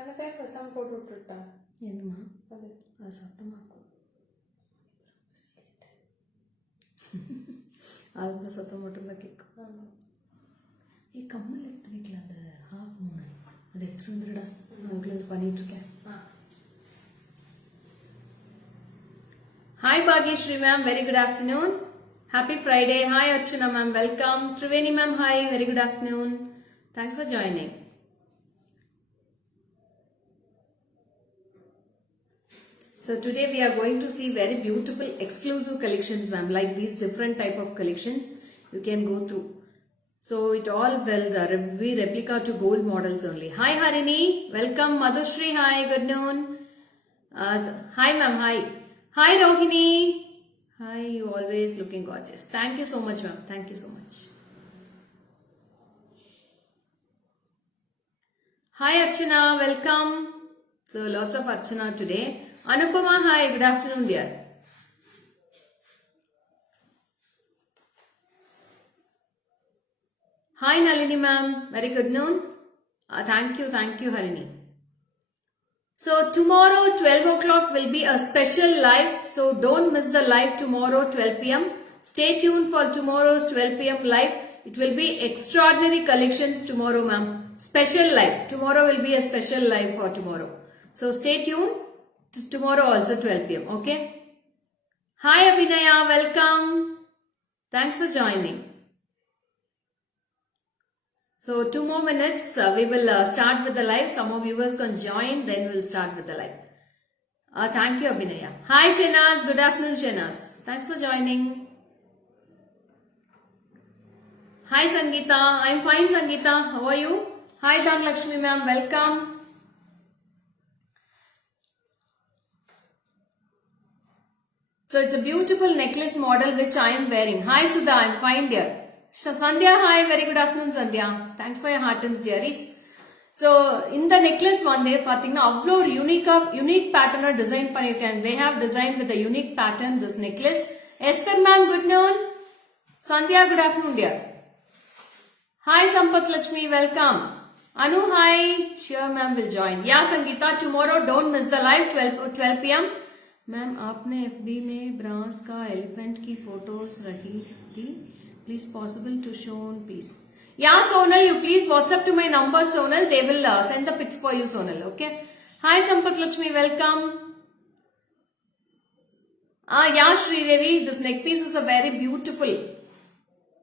அந்த ஃபேன் பேசாம போட்டு விட்டுட்டா என்னம்மா அது அது சத்தமாக இருக்கும். அந்த சத்தம் மட்டும்தான் கேட்கும். கம்மல் எடுத்து வைக்கலாம், அந்த ஹாஃப் மூணு அதை எடுத்துகிட்டு வந்துடுடா. நான் பண்ணிகிட்ருக்கேன். Hi Bhagyashree ma'am, very good afternoon. Happy Friday. Hi Archana ma'am, welcome. Triveni ma'am, hi, very good afternoon. Thanks for joining. So today we are going to see very beautiful exclusive collections ma'am, like these different type of collections you can go through. So it all will be replica to gold models only. Hi Harini, welcome. Madhushri, hi, good noon. Hi ma'am, hi. Hi Rohini. Hi, you always looking gorgeous. Thank you so much ma'am, thank you so much. Hi Archana, welcome. So lots of Archana today. Anupama, hi, good afternoon dear. Hi Nalini ma'am, very good noon. Thank you Harini. So tomorrow 12 o'clock will be a special live, so don't miss the live tomorrow 12 p.m. Stay tuned for tomorrow's 12 p.m. live. It will be extraordinary collections tomorrow ma'am. Special live. Tomorrow will be a special live for tomorrow. So stay tuned tomorrow also 12 p.m. Okay. Hi Abhinaya, welcome. Thanks for joining. So 2 more minutes, we will start with the live. Some more viewers can join, then we'll start with the live. Thank you Abhinaya. Hi Shenaz, good afternoon Shenaz. Thanks for joining. Hi Sangeeta, I'm fine Sangeeta. How are you? Hi Dhanlakshmi ma'am, welcome. So it's a beautiful necklace model which I am wearing. Hi Sudha, I'm fine dear. Sandhya, hi, very good afternoon Sandhya. Thanks for your heartens dearies. So in the necklace one day pathina avlo unique pattern design pannirken. They have designed with a unique pattern this necklace. Esther ma'am, good noon. Sandhya, good afternoon dear. Hi Sampath Lakshmi, welcome. Anu, hi. Sure ma'am will join. Yeah Sangeeta, tomorrow don't miss the live 12 p.m. Ma'am, आपने FB में brass का elephant की photos रही थी. Please possible to show on please. Yeah Sonal, you please WhatsApp to my number Sonal. They will send the pics for you Sonal. Okay. Hi Sampath Lakshmi, welcome. Yeah Sri Devi, this neck piece is a very beautiful.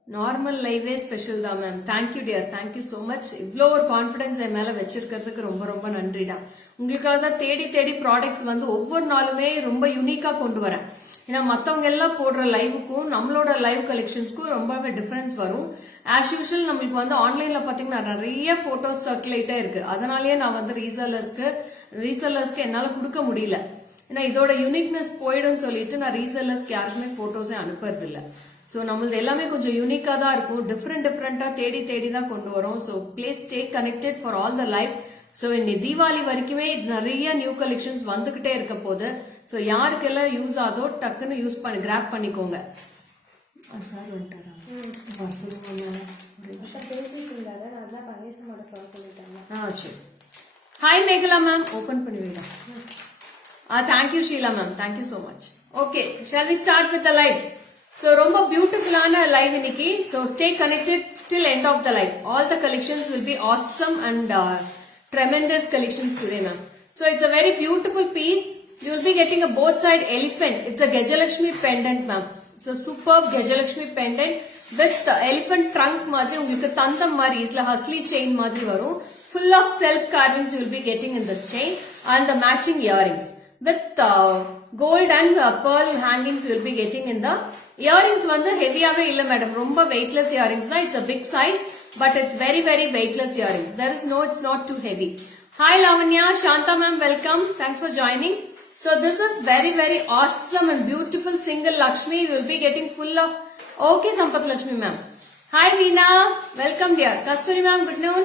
Normal live special da ma'am. Thank you dear, thank you so much. Ivlo or confidence என் மேல வச்சிருக்கிறதுக்கு ரொம்ப ரொம்ப நன்றிடா. உங்களுக்காக தான் தேடி products வந்து ஒவ்வொரு நாளுமே ரொம்ப யூனிக்கா கொண்டு வரேன். ஏன்னா மற்றவங்க எல்லாம் போடுற லைவுக்கும் நம்மளோட லைவ் கலெக்ஷன்ஸ்க்கும் ரொம்பவே டிஃபரன்ஸ் வரும். ஆஸ் யூஷுவல் நம்மளுக்கு வந்து ஆன்லைன்ல பாத்தீங்கன்னா நிறைய போட்டோஸ் சர்க்குலேட்டா இருக்கு. அதனாலேயே நான் வந்து ரீசெல்லர்ஸ்க்கு என்னால கொடுக்க முடியல. ஏன்னா இதோட யூனிக்னஸ் போயிடும் சொல்லிட்டு நான் ரீசெல்லர்ஸ்க்கு யாருக்குமே போட்டோஸே அனுப்புறது இல்லை. ஸோ நம்மளது எல்லாமே கொஞ்சம் யூனிக்கா தான் இருக்கும். டிஃப்ரெண்டா தேடி தான் கொண்டு வரோம். So please stay connected for all the live. So இந்த தீபாவளி வரைக்குமே நிறைய நியூ கலெக்ஷன்ஸ் வந்துகிட்டே இருக்க போது. ஸோ யாருக்கெல்லாம் யூஸ் ஆதோ டக்குன்னு கிராப் பண்ணிக்கோங்க. சார் வந்துட்டாரா? சரி. ஹாய் மேகலா மேம், ஓபன் பண்ணி வைடா. Thank you Sheela ma'am, thank you so much. Okay, shall we start with the live? So ரொம்ப பியூட்டிஃபுல்லான லைவ் இன்னைக்கு. So stay connected till end of the live. All the collections will be awesome and tremendous collections today ma'am. So it's a very beautiful piece. You will be getting a both side elephant. It's a Gajalakshmi pendant ma'am. So superb Gajalakshmi pendant with elephant trunk மாதிரி உங்களுக்கு தந்தம் மாதிரி இதுல ஹஸ்லி chain மாதிரி வரும். Full of self carvings you will be getting in this chain and the matching earrings with gold and pearl hangings you will be getting in the earrings. வந்து ஹெவியாவே இல்ல madam, ரொம்ப வெயிட்லெஸ் இயரிங்ஸ் தான். It's a big size but it's very weightless earrings. It's not too heavy. Hi Lavanya, Shanta ma'am, welcome. Thanks for joining. So this is very awesome and beautiful single Lakshmi. You will be getting full of. Okay Sampath Lakshmi ma'am. Hi Veena, welcome dear. Kasturi ma'am, good noon.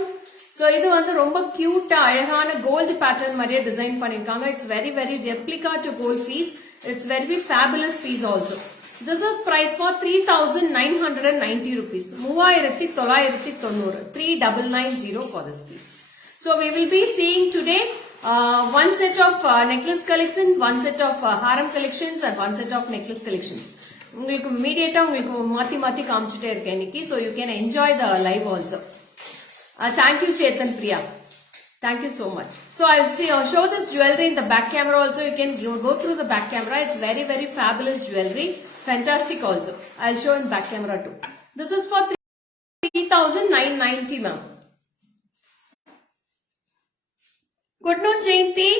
So இது வந்து ரொம்ப கியூட்டா அழகான gold pattern மாதிரியே design பண்ணிருக்காங்க. It's very replica to gold piece. It's very fabulous piece also. This is price for 3,990 rupees. 3,990 3,990 for this piece. So we will be seeing today one set of necklace collection, one set of haram collections and one set of necklace collections. உங்களுக்கு இமீடியட்டா உங்களுக்கு மாத்தி மாத்தி காமிச்சிட்டே இருக்கேன் இன்னைக்கு. So you can enjoy the live also. Thank you Chetan Priya. Thank you so much. So I'll show this jewelry in the back camera also. You can go through the back camera. It's very very fabulous jewelry. Fantastic also. I'll show in back camera too. This is for 3,990 ma'am. Good noon Jayanti.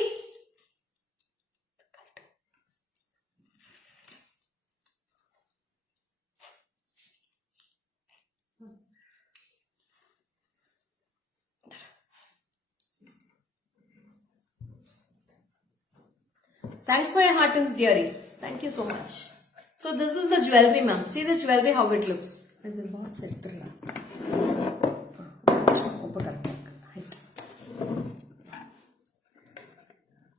Thanks for your heartings, dearies. Thank you so much. So this is the jewelry, ma'am. See the jewelry, how it looks. Is the box set?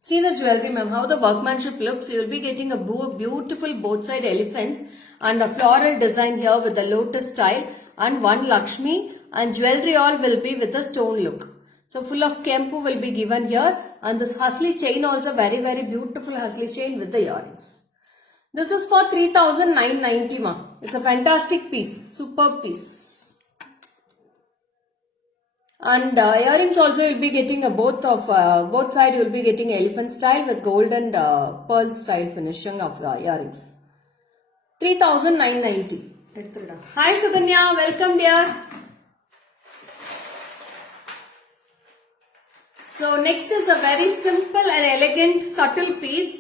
See the jewelry, ma'am. How the workmanship looks. You will be getting a beautiful both side elephants and a floral design here with the lotus style and one Lakshmi, and jewelry all will be with a stone look. So full of kempu will be given here, and this Hasli chain also very very beautiful Hasli chain with the earrings. This is for 3,990 ma. It's a fantastic piece, superb piece. And earrings also you'll be getting a both side you will be getting elephant style with gold and pearl style finishing of the earrings. 3,990. Hi Suganya, welcome dear. So next is a very simple and elegant subtle piece.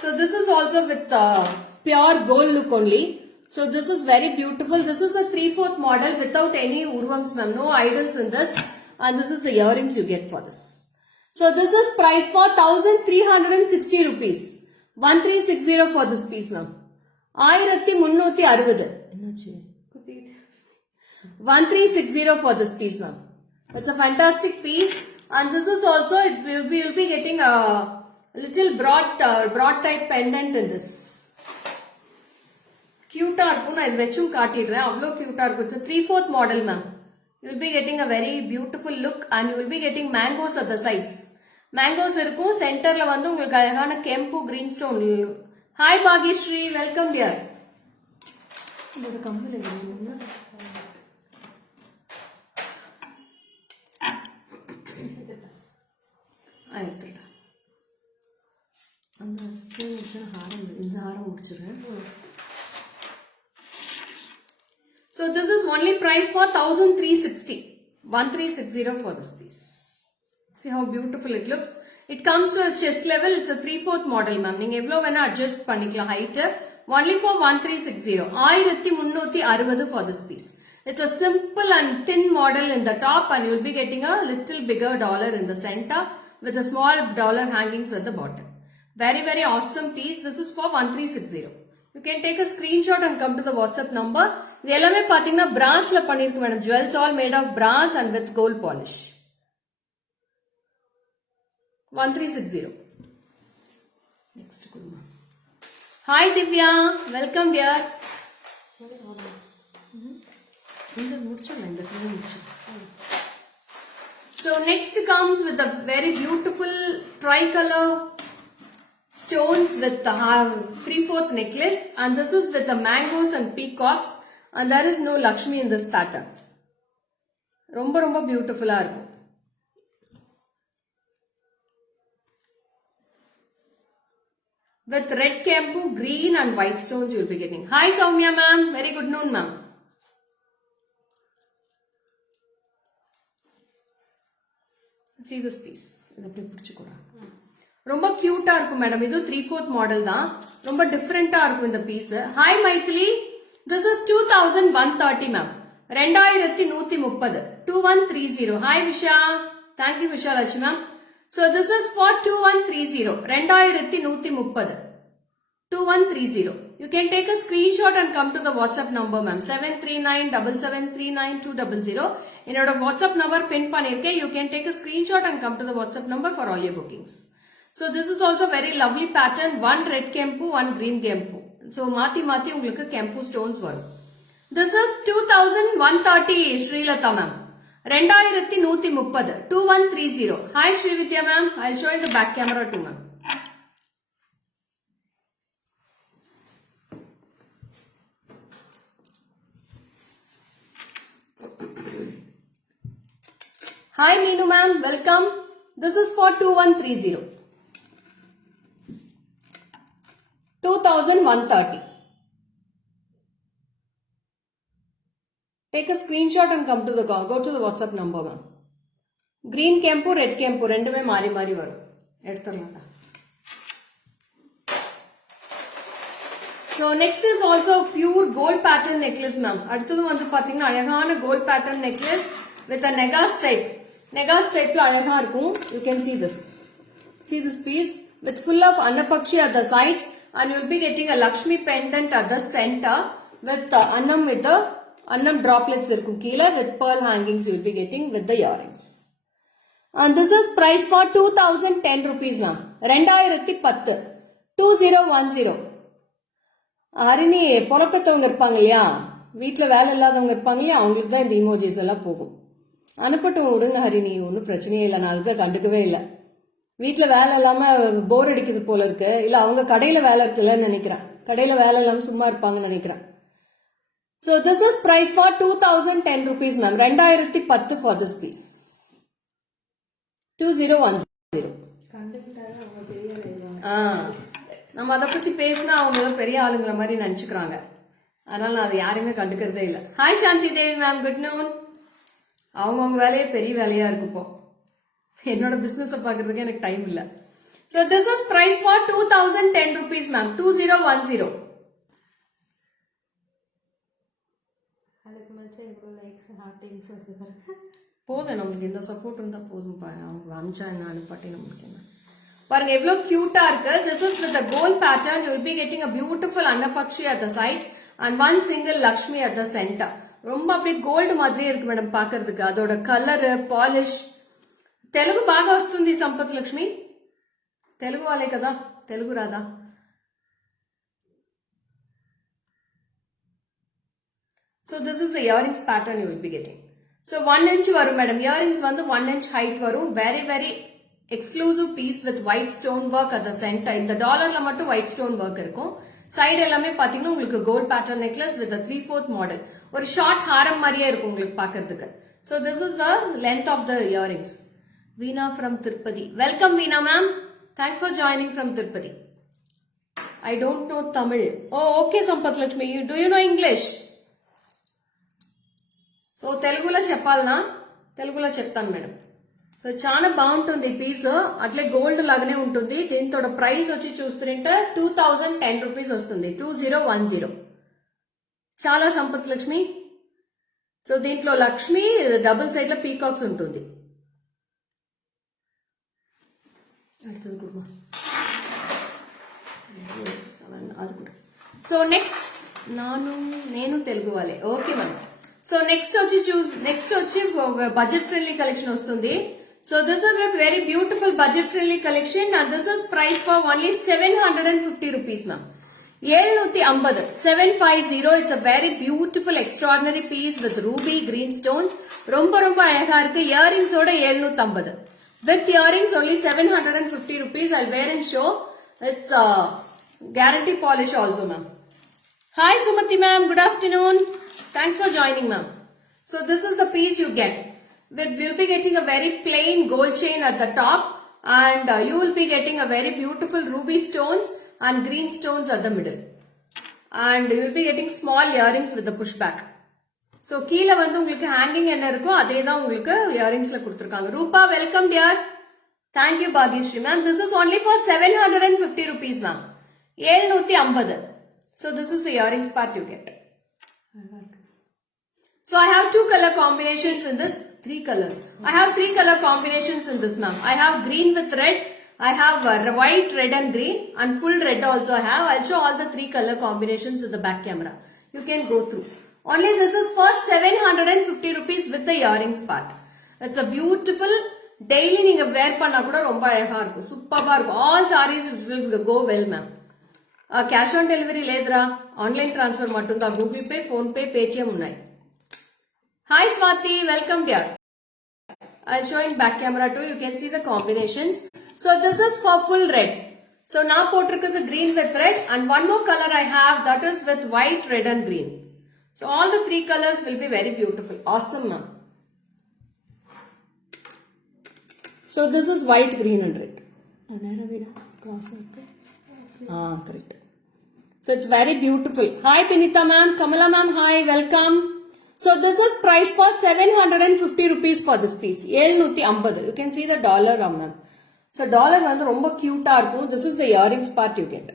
So this is also with pure gold look only. So this is very beautiful. This is a 3/4 model without any urvams ma'am. No idols in this. And this is the earrings you get for this. So this is priced for 1,360 rupees. 1,360 for this piece ma'am. 1,360. 1,360 for this piece ma'am. It's a fantastic piece. And this is also, we will be getting a little broad type pendant in this. Cute irukku na idu vechum kaatidren avlo cute irukku. It's a 3/4 model ma'am. You will be getting a very beautiful look and you will be getting mangoes at the sides. Mangoes irukku, center la vandu ungalku alagana kempu green stone. Hi Bhagishri, welcome dear. Idu kammal enna? So this is only price for 1,360. 1,360 for this piece. See how beautiful it looks. It comes to a chest level. It's a 3/4 model ma'am. Neenga evlo vena adjust pannikala height. Only for 1,360. 1,360 for this piece. It's a simple and thin model in the top and you'll be getting a little bigger dollar in the center with a small dollar hangings at the bottom. Very very awesome piece. This is for 1,360. You can take a screenshot and come to the WhatsApp number. இது எல்லாமே பாத்தீங்கன்னா brassல பண்ணிருக்கு madam. Jewels all made of brass and with gold polish. 1,360. Next kulma. Hi Divya, welcome dear. So next comes with a very beautiful tricolor stones with the 3/4 necklace, and this is with the mangoes and peacocks, and there is no Lakshmi in this pattern. Romba romba beautiful ah irukum. With red kempu, green and white stones you will be getting. Hi Soumya ma'am, very good noon ma'am. See this piece. இத அப்படியே பிடிச்சுக்கோடா. ரொம்ப கியூட்டா இருக்கும் madam. இது 3/4 model தான். ரொம்ப டிஃபரெண்டா இருக்கும் இந்த piece. Hi Maithili, this is 2,130 ma'am. 2,130. 2130. Hi Visha. Thank you Visha Lakshmi ma'am. So this is for 2130. 2,130. 2130. You can take a screenshot and come to the WhatsApp number ma'am. 73977392200. என்னோட WhatsApp number pin பண்ணிருக்கேன். You can take a screenshot and come to the WhatsApp number for all your bookings. So this is also very lovely pattern. One red kempu, one green kempu. So மாத்தி உங்களுக்கு kempu stones வரும். This is 2,130 Srilata ma'am. 2130 2130. Hi Srividya ma'am, I'll show you the back camera too ma'am. Hi Meenu ma'am, welcome. This is for 2130. 2130. Take a screenshot and come to the call. Go to the WhatsApp number ma'am. Green kempu, red kempu rendume mari mari varum. Edutharanga. So next is also pure gold pattern necklace ma'am. அடுத்தது வந்து பாத்தீங்கன்னா அழகான gold pattern necklace with a negas type. Negas type la அழகா இருக்கும். You can see this. See this piece with full of annapakshi at the sides and you will be getting a Lakshmi pendant at the center with annam with the annam droplets இருக்கும் கீழ with pearl hangings you will be getting with the earrings. And this is price for 2010 rupees ma'am. 2010 2010. Harini பொறப்பத்தவங்க இருப்பாங்க இல்லையா, வீட்டில் வேலை இல்லாதவங்க இருப்பாங்க இல்லையா, அவங்களுக்கு தான் இந்த இமோஜிஸ் எல்லாம் போகும். அனுப்பட்டும் விடுங்க ஹரிணி, ஒன்றும் பிரச்சனையே இல்லை. நான் அதுதான் கண்டுக்கவே இல்லை. வீட்டில் வேலை இல்லாமல் போர் அடிக்குது போல இருக்கு, இல்லை அவங்க கடையில் வேலை இருக்குல்லன்னு நினைக்கிறேன். கடையில் வேலை இல்லாமல் சும்மா இருப்பாங்கன்னு நினைக்கிறேன். So this is price for 2010 rupees ma'am. 2010 for this piece. 2010. நம்ம அதை பத்தி பேசினா அவங்க பெரிய ஆளுங்கிற மாதிரி நினைச்சுக்கிறாங்க. அதனால நான் அதை யாரையுமே கண்டுக்கிறதே இல்லை. ஹாய் சாந்தி தேவி மேம், குட் நூன். அவங்கவுங்க வேலையே பெரிய வேலையா இருக்கு. இப்போ என்னோட பிசினஸ் பாக்குறதுக்கு எனக்கு டைம் இல்லை. So this is price for 2010 rupees ma'am. 2010. போதும், நம்மளுக்கு இந்த சப்போர்ட் இருந்தா போதும். அவங்க அமிச்சா என்ன அனுப்பாட்டி நம்மளுக்கு என்ன. பாருங்க எவ்வளவு கியூட்டா இருக்கு. This is with a gold pattern. You will be getting a beautiful annapakshi at the sides and one single Lakshmi at the center. ரொம்ப அப்படியே கோல்டு மாதிரியே இருக்கு மேடம் பாக்குறதுக்கு. அதோட கலர் பாலிஷ். తెలుగు బాగా వస్తుంది సంపత్ లక్ష్మి. తెలుగు వాళ్ళే కదా, తెలుగు రాదా? So this is the earrings pattern you will be getting. So 1 inch வரும் மேடம். earrings வந்து 1 inch height வரும். Very very exclusive piece with white stone work at the center. இந்த டாலர்ல மட்டும் white stone work இருக்கும். சைடு எல்லாமே பாத்தீங்கன்னா உங்களுக்கு gold pattern necklace with a 3/4 model. ஒரு ஷார்ட் ஹாரம் மாதிரியே இருக்கும் உங்களுக்கு பாக்குறதுக்கு. So this is the length of the earrings. Veena from Tirupati. Welcome Veena ma'am. Thanks for joining from Tirupati. I don't know Tamil. Oh okay Sampath Lakshmi. Do you know English? So తెలుగులో చెప్పాలనా? తెలుగులో చెప్తాను madam. So చాలా బాగుంటుంది piece, అట్లే gold లాగానే ఉంటుంది. దీంతో price వచ్చి చూస్తుంటే 2010 rupees వస్తుంది. 2010. చాలా సంపత్ లక్ష్మి. సో దీంట్లో లక్ష్మి డబుల్ సైడ్ లో పీకాక్స్ ఉంటుంది. సో నెక్స్ట్ నేను తెలుగు వాళ్ళే. Okay madam. సో నెక్స్ట్ వచ్చి బడ్జెట్ ఫ్రెండ్లీ కలెక్షన్ వస్తుంది. So this is a very beautiful budget friendly collection and this is priced for only 750 rupees ma'am. 750. 750. It's a very beautiful extraordinary piece with ruby green stones. ரொம்ப அழகா இருக்கு. earrings ஓட 750. With earrings only 750 rupees. I'll wear and show. It's guarantee polish also ma'am. Hi Sumati ma'am, good afternoon. Thanks for joining ma'am. So this is the piece you get. We'll be getting a very plain gold chain at the top and you will be getting a very beautiful ruby stones and green stones at the middle. And you will be getting small earrings with the pushback. So கீழ வந்து உங்களுக்கு hanging என்ன இருக்கோ அதே தான் உங்களுக்கு earringsல கொடுத்திருக்காங்க. ரூபா welcome dear. Thank you Bhagyashree ma'am. This is only for 750 rupees ma'am. 750. So this is the earrings part you get. So I have 2 color combinations in this. 3 colors. I have 3 color combinations in this ma'am. I have green with red. I have white, red and green and full red also I have. I'll show all the 3 color combinations in the back camera. You can go through. Only this is for 750 rupees with the earrings part. It's a beautiful daily நீங்க wear பண்ணா கூட ரொம்ப அழகா இருக்கும். சூப்பரா இருக்கும். All sarees will go well ma'am. Cash on delivery లేదురా. Online transfer மட்டும் தான். Google Pay, Phone Pay, Paytm ఉన్నాయి. Hi Swati, welcome dear. I'll show in back camera too. You can see the combinations. So this is for full red. So now potrukku green with red, and one more color I have, that is with white, red and green. So all the three colors will be very beautiful. Awesome, ma'am. So this is white, green and red. Correct. So it's very beautiful. Hi Pinita ma'am, Kamala ma'am, hi, welcome. So this is price for 750 rupees for this piece. 750. You can see the dollar ma'am. So dollar வந்து ரொம்ப cute-ஆ இருக்கும். This is the earrings part you get.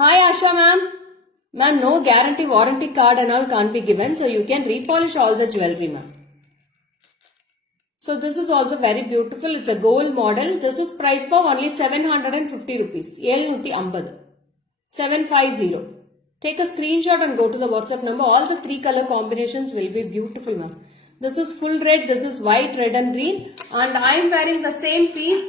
Hi Asha ma'am. Ma'am, no guarantee warranty card and all can't be given. So you can repolish all the jewelry ma'am. So this is also very beautiful. It's a gold model. This is priced for only 750 rupees. 750. 750. Take a screenshot and go to the WhatsApp number. All the three color combinations will be beautiful, ma'am. This is full red. This is white, red and green. And I am wearing the same piece.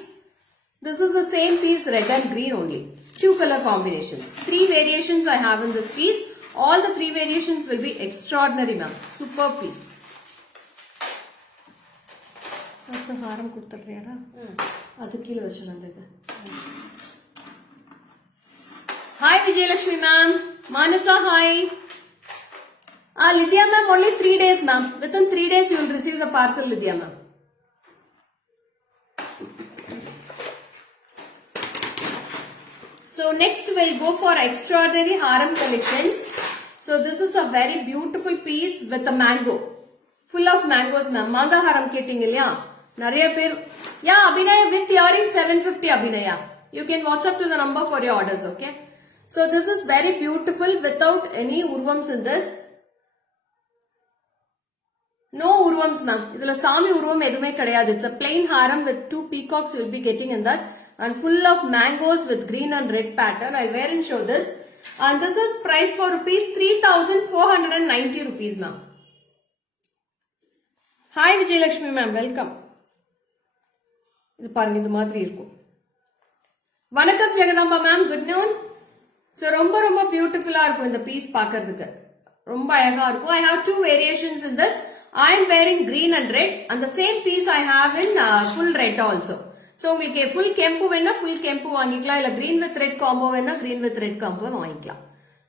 This is the same piece, red and green only. Two color combinations. Three variations I have in this piece. All the three variations will be extraordinary, ma'am. Superb piece. ஹாரம் கொடுத்துட்றியாடா அது கீழே வச்சிருந்தது. Hi Vijayalakshmi ma'am, Manasa hi. Lydia ma'am, only 3 days ma'am. Within 3 days you will receive the parcel, Lydia ma'am. So next we'll go for extraordinary haram collections. So this is a very beautiful piece with a mango. Full of mangoes ma'am. Manga haram கேட்டிங்க இல்லையா? நிறைய பேர். Yeah, Abhinaya with earrings 750 Abhinaya. You can WhatsApp to the number for your orders, okay? So this is very beautiful without any urvams in this. No urvams ma'am. Idhula Sami urvam edume kadayadu. It's a plain haram with 2 peacocks you will be getting in that. And full of mangoes with green and red pattern. I'll wear and show this. And this is priced for rupees 3,490 rupees ma'am. Hi Vijayalakshmi ma'am, welcome. இது பாருங்க இந்த மாதிரி இருக்கும். வணக்கம் Jagadamba ma'am, good noon. So ரொம்ப ரொம்ப பியூட்டிஃபுல்லா இருக்கும் இந்த பீஸ் பார்க்கிறதுக்கு. ரொம்ப அழகா இருக்கும். I have two variations in this. I am wearing green and red and the same piece I have in full red also. So உங்களுக்கு full kempu வேணா full kempu வாங்கிக்கலாம், இல்ல green with red combo வேணா green with red combo வாங்கிக்கலாம்.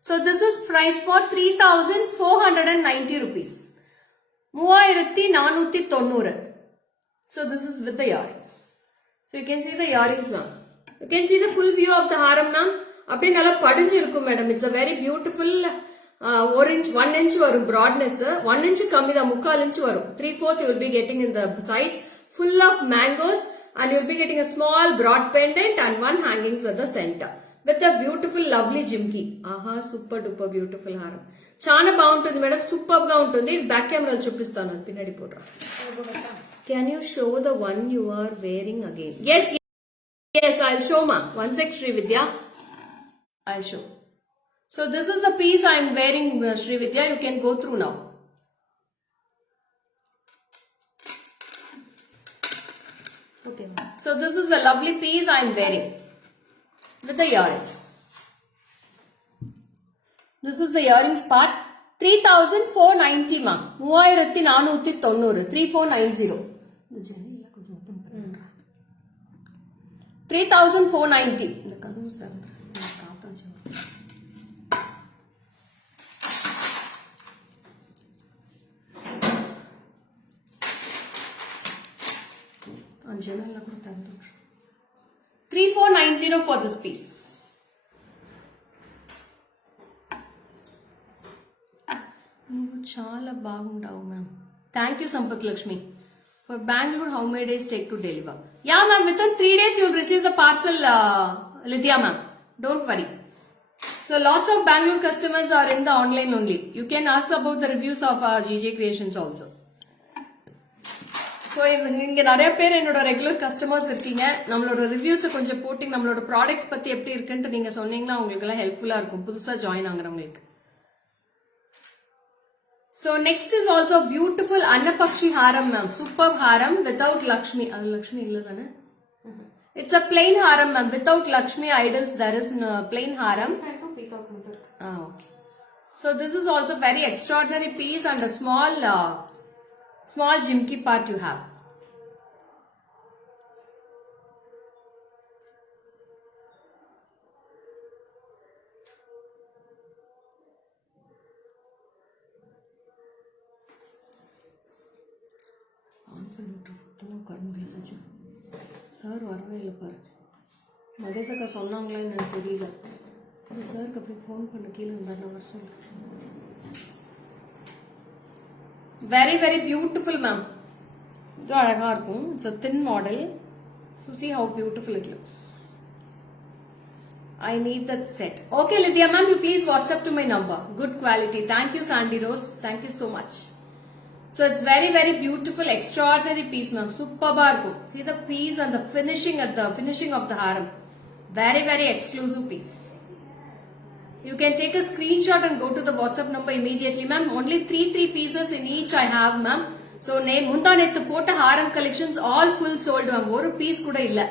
So this is price for 3,490 rupees. 3,490. So this is with the earrings. So you can see the earrings ma'am. You can see the full view of the haram ma'am. அப்படியே நல்லா படிஞ்சு இருக்கும் madam. It's a very beautiful 1 inch வரும் broadness. 1 inch கம்மி தான், 3/4 inch வரும். 3/4 you will be getting in the sides. Full of mangoes and you will be getting a small broad pendant and one hangings at the center. With a beautiful lovely jimki. Aha, super duper beautiful haram. చాలా బాగుంటుంది madam, super గా ఉంటుంది. Back కెమెరాలో చూపిస్తాను, పిన్నడి పోట్రా. Can you show the one you are wearing again? Yes, I'll show ma. One sec, Srividya. I'll show. So this is the piece I am wearing, Srividya. You can go through now. Okay, ma. So this is the lovely piece I am wearing with the earrings. This is the earrings part. 3,490 ma. 3,490. 3,490. 3,490. Anjana 3,490 for this piece. Chala bagundavu ma'am. Thank you Sampath Lakshmi. For Bangalore, how many days take to deliver? Yeah ma'am, within 3 days you will receive the parcel, Lydia ma'am. Don't worry. So lots of Bangalore customers are in the online only. You can ask about the reviews of GJ Creations also. So இங்க நிறைய பேர் என்னோட regular customers இருக்கீங்க. நம்மளோட reviews கொஞ்சம் போட்டு நம்மளோட products பத்தி எப்படி இருக்குன்னு நீங்க சொன்னீங்கன்னா உங்களுக்கு எல்லாம் ஹெல்ப்ஃபுல்லா இருக்கும் புதுசா join ஆகுறவங்களுக்கு. So next is also beautiful Annapakshi haram ma'am. Superb haram without Lakshmi. Lakshmi illa thana? It's a plain haram ma'am. Without Lakshmi idols there is no plain haram. Okay. So this is also very extraordinary piece and a small Small jimki part you have. Sir வரவே இல்லை பாரு. மகேசக்கா சொன்னாங்களே எனக்கு தெரியல. அது சாருக்கு அப்படி phone பண்ண கீழே இருந்தார் நான் வர சொல்ல. Very very beautiful ma'am. இது அழகா இருக்கும். It's a thin model. So see how beautiful it looks. I need that set. Okay, Lydia ma'am, you please WhatsApp to my number. Good quality. Thank you, Sandy Rose. Thank you so much. So it's very very beautiful, extraordinary piece, ma'am. Superb. See the piece and the finishing at the finishing of the haram. Very very exclusive piece. You can take a screenshot and go to the WhatsApp number immediately, ma'am. Only three pieces in each I have, ma'am. So name Munta nethu pota haram collections all full sold, ma'am. Oru piece kuda illa.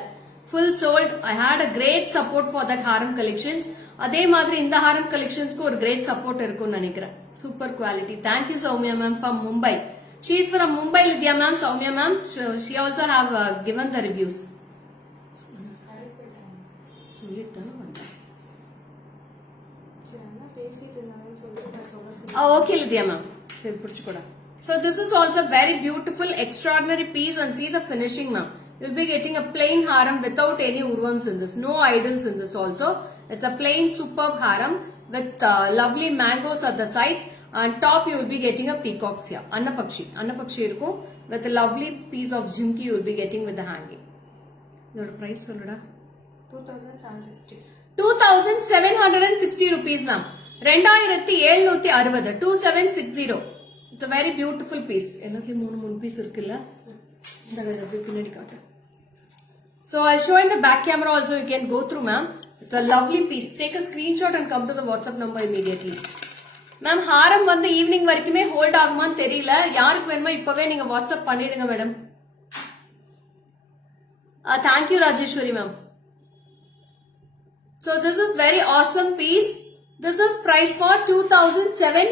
Full sold. I had a great support for that harem collections. Adhe madri inda harem collections ku or great support irukku nanikiren. Super quality. Thank you Soumya ma'am from Mumbai. She is from Mumbai, Lydia ma'am. Soumya ma'am. She also have given the reviews. Okay Lydia ma'am. So this is also very beautiful, extraordinary piece, and see the finishing, ma'am. You'll be getting a plain haram without any urvams in this. No idols in this also. It's a plain superb haram with lovely mangoes at the sides. And top you will be getting a peacocks here. Annapakshi irukku with a lovely piece of jimki you will be getting with the hanging. Your price solluda? 2760. 2760 rupees, ma'am. 2760. 2760. It's a very beautiful piece. Ennathli moonu piece irukilla. Inda pinnadi kaata. So I'll show in the back camera also, you can go through, ma'am. It's a lovely piece. Take a screenshot and come to the WhatsApp number immediately. Ma'am, haram வந்து evening வரைக்குமே hold ஆகுமான்னு தெரியல. யாருக்கு வேணுமோ இப்பவே நீங்க WhatsApp பண்ணிடுங்க madam. Thank you Rajeshwari ma'am. So this is very awesome piece. This is price for 2007.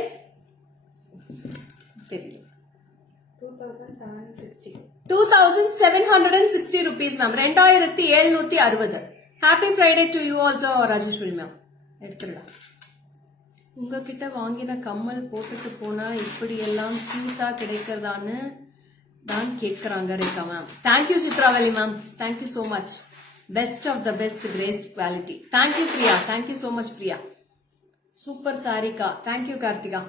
2760. 2760 rupees, ma'am. 2760. Happy Friday to you also, Rajeshwari ma'am. எடுத்துடலாம். உங்ககிட்ட வாங்கின கம்மல் போட்டுட்டு போனா இப்படி எல்லாம் கியூட்டா கிடைக்கிறதான்னு தான் கேட்கறாங்க Rekha ma'am. Thank you Chitravali ma'am. Thank you so much. Best of the best grace quality. Thank you Priya. Thank you so much Priya. Super Sarika. Thank you Karthika.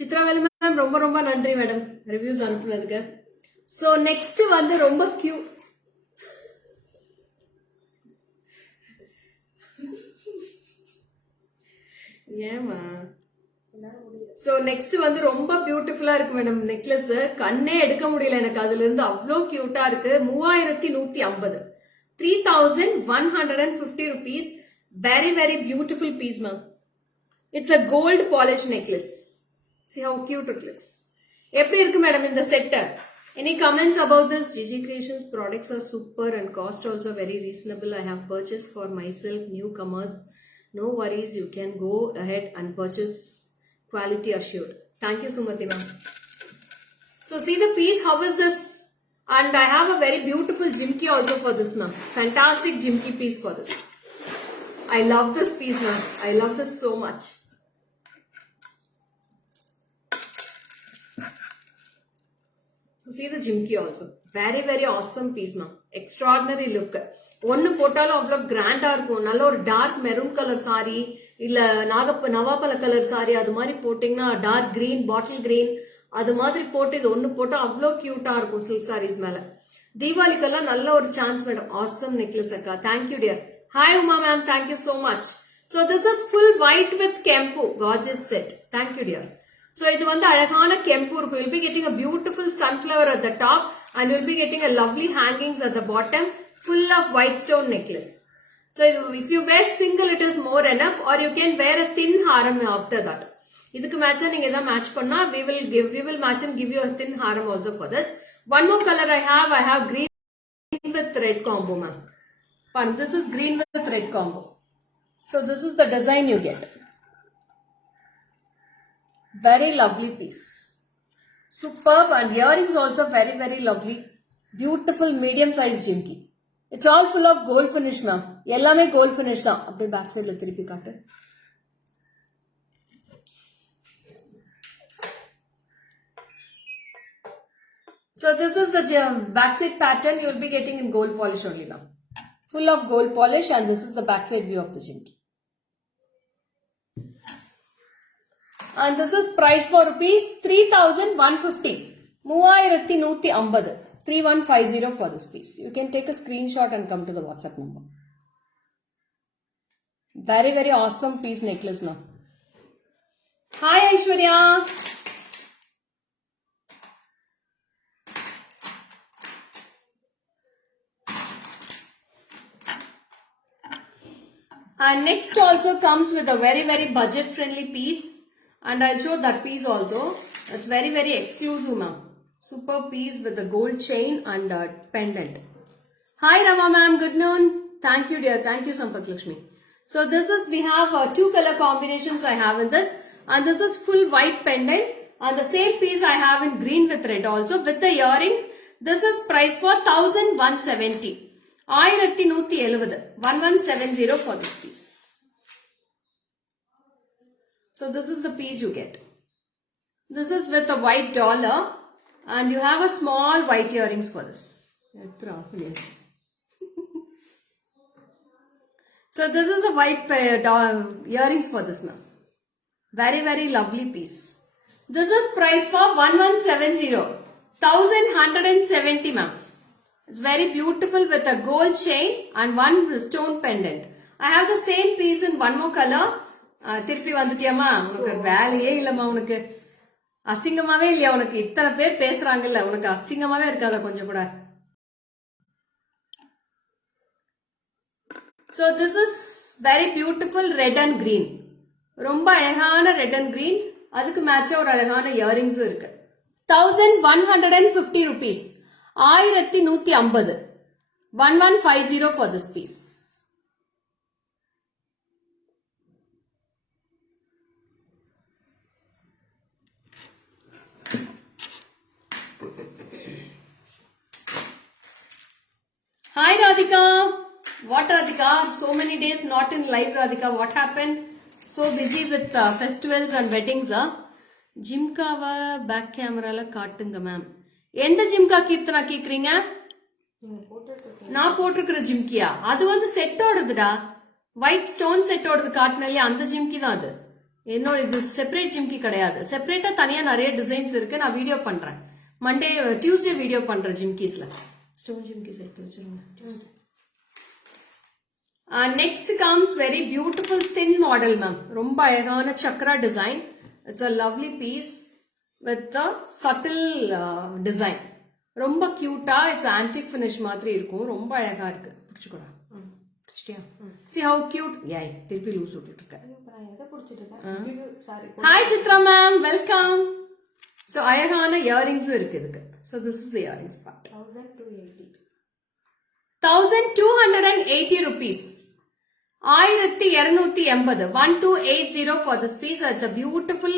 Chitravali ma'am ரொம்ப ரொம்ப நன்றி மேடம் ரிவ்யூஸ் அனுப்புனதுக்கு. சோ நெக்ஸ்ட் வந்து ரொம்ப ஏமா சோ நெக்ஸ்ட் வந்து ரொம்ப பியூட்டிஃபுல்லா இருக்கு மேடம் நெக்லஸ். கண்ணே எடுக்க முடியல எனக்கு, அதுல இருந்து அவ்வளோ கியூட்டா இருக்கு. 3150. 3150 rupees. Very very beautiful piece, ma'am. It's a gold polish necklace. See how cute it looks. எப்படி இருக்கு மேடம் இந்த set? Any comments about this? GG Creations products are super and cost also very reasonable. I have purchased for myself, newcomers. No worries, you can go ahead and purchase, quality assured. Thank you Sumati ma'am. So see the piece, how is this? And I have a very beautiful jimki also for this ma'am. Fantastic jimki piece for this. I love this piece ma'am. I love this so much. So see the jimki also. Very very awesome piece ma'am. Extraordinary look. ஒன்னு போட்டாலும் அவ்வளவு கிராண்டா இருக்கும். நல்ல ஒரு dark maroon colour sorry இல்ல நவாப்பழ colour sorry அது மாதிரி போட்டீங்கன்னா டார்க் கிரீன், பாட்டில் கிரீன் அது மாதிரி போட்டு இது ஒன்னு போட்டா அவ்வளோ கியூட்டா இருக்கும் சில்க் சாரீஸ் மேல. தீபாவளிக்கெல்லாம் நல்ல ஒரு சான்ஸ் மேடம். ஆசம் நெக்லஸ் அக்கா. Thank you dear. Hi Uma ma'am. Thank you so much. So this is full white with kempu. Gorgeous set. Thank you dear. So இது வந்து அழகான கெம்பு இருக்கும். You'll be getting a beautiful sunflower at the top and you'll be getting a lovely hangings at the bottom. Full of white stone necklace. So if you wear single it is more enough, or you can wear a thin haram after that. இதுக்கு மேட்சா நீங்க எதா match பண்ணா we will match and give you a thin haram also for this. One more color I have green with red combo ma'am. This is green with red combo. So this is the design you get. Very lovely piece. Superb, and earrings also very very lovely. Beautiful medium size jimki. It's all full of gold finish ma'am. எல்லாமே gold finish தான். அப்படியே back சைடுல திருப்பி காட்டு. So this is the backside pattern you will be getting in gold polish only now. Full of gold polish, and this is the backside view of the jimki. And this is price for rupees 3150. 3150. 3150 for this piece. You can take a screenshot and come to the WhatsApp number. Very very awesome piece necklace now. Hi Aishwarya. And next also comes with a very very budget friendly piece, and I'll show that piece also. It's very very exclusive ma'am. Super piece with the gold chain and pendant. Hi Rama ma'am, good noon. Thank you dear, thank you Sampath Lakshmi. So this is, we have two color combinations I have in this, and this is full white pendant, and the same piece I have in green with red also with the earrings. This is price for 1170. 1170 for this piece. So this is the piece you get. This is with a white dollar, and you have a small white earrings for this. So this is a white earrings for this now. Very very lovely piece. This is price for 1170. 1170 ma'am. It's very beautiful with a gold chain and one stone pendant. I have the same piece in one more color. திருப்பி வந்துட்டியாமா, உனக்கு வேலையே இல்லம்மா, உனக்கு அசிங்கமாவே இல்லையா, உனக்கு இத்தனை பேர் பேசுறாங்கல்ல, உனக்கு அசிங்கமாவே இருக்காத கொஞ்சம் கூட. So this is very beautiful red and green. ரொம்ப அழகான red and green. அதுக்கு மேட்சா ஒரு அழகான earrings இருக்கு. 1150 rupees. 1150. 1150 for this piece. Hi Radhika. What Radhika? So many days not in live Radhika. What happened? So busy with festivals and weddings. ஜிம்காவா back கேமரால காட்டுங்க மேம். எந்த ஜிம்கா கீர்த்தனா கேக்குறீங்க? நான் போட்டிருக்கிற ஜிம்கியா? அது வந்து செட்டோடதுடா. ஒயிட் ஸ்டோன் செட்டோடது காட்டினாலே அந்த ஜிம்கி தான் அது. என்னோட இது செப்பரேட் ஜிம்கி கிடையாது. செப்பரேட்டா தனியா நிறைய டிசைன்ஸ் இருக்கு. நான் வீடியோ பண்றேன். மண்டே டியூஸ்டே வீடியோ பண்றேன் ஜிம்கிஸ்ல. ஸ்டோன் ஜிம்கி செட் வச்சிருங்க. Next comes very beautiful thin model ma'am. ரொம்ப அழகான Chakra design. It's a lovely piece with the subtle design. ரொம்ப கியூட்டா, it's antique finish மாதிரி இருக்கும். ரொம்ப அழகா இருக்கு. புடிச்சுக்கோடா. புடிச்சிட்டியா? See how cute. Yeah, திருப்பி லூஸ் விட்டுட்டு இருக்கேன். Hi Chitra ma'am, welcome. So அழகான earrings இருக்கு இதுக்கு. So this is the earrings part. 1280 rupees. 1280. 1280 for this piece. It's a beautiful,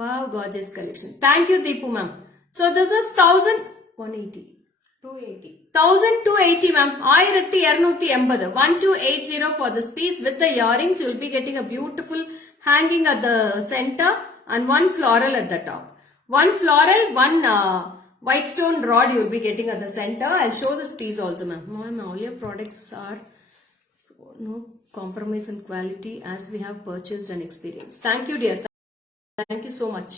wow, gorgeous collection. Thank you Deepu ma'am. So this is 1180. 1280 ma'am. 1280. 1280 for this piece with the earrings. You will be getting a beautiful hanging at the center and one floral at the top. One floral, one white stone rod you will be getting at the center. I'll show this piece also ma'am. Ma'am, all your products are no compromise in quality as we have purchased and experienced. Thank you dear. Thank you so much.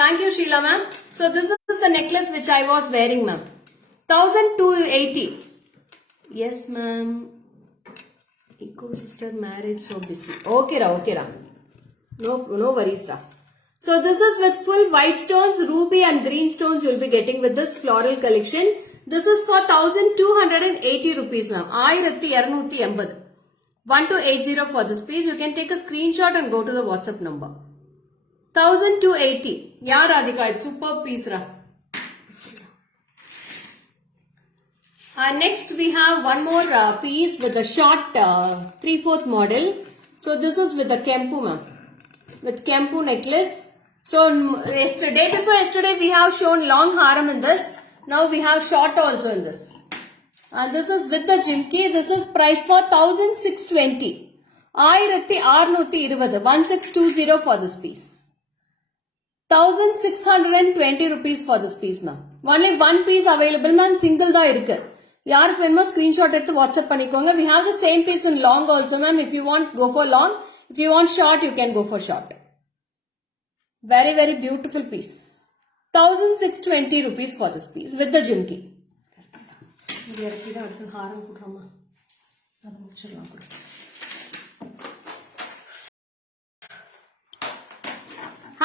Thank you Sheila ma'am. So this is the necklace which I was wearing ma'am. 1280. Yes ma'am. Eco sister marriage so busy. Okay ra, okay ra. No worries ra. So this is with full white stones, ruby and green stones you will be getting with this floral collection. This is for 1280 rupees ma'am. 1280. 1280 for this piece. You can take a screenshot and go to the WhatsApp number. 1280. Yeah Radhika, it's superb piece ra. Next we have one more piece with a short 3/4 model. So this is with the Kempu ma'am. With Kempu necklace. So yesterday, before yesterday, we have shown long haram in this. Now we have short also in this. And this is with the jimki. This is priced for 1620. 1620 for this piece. 1620 rupees for this piece, ma'am. Only one piece available, ma'am. Single da irukku. யாருக்கு வேணுமோ screenshot எடுத்து WhatsApp பண்ணிக்கோங்க. We have the same piece in long also, ma'am. If you want, go for long. If you want short, you can go for short. Very, very beautiful piece. 1620 rupees for this piece with the jimki.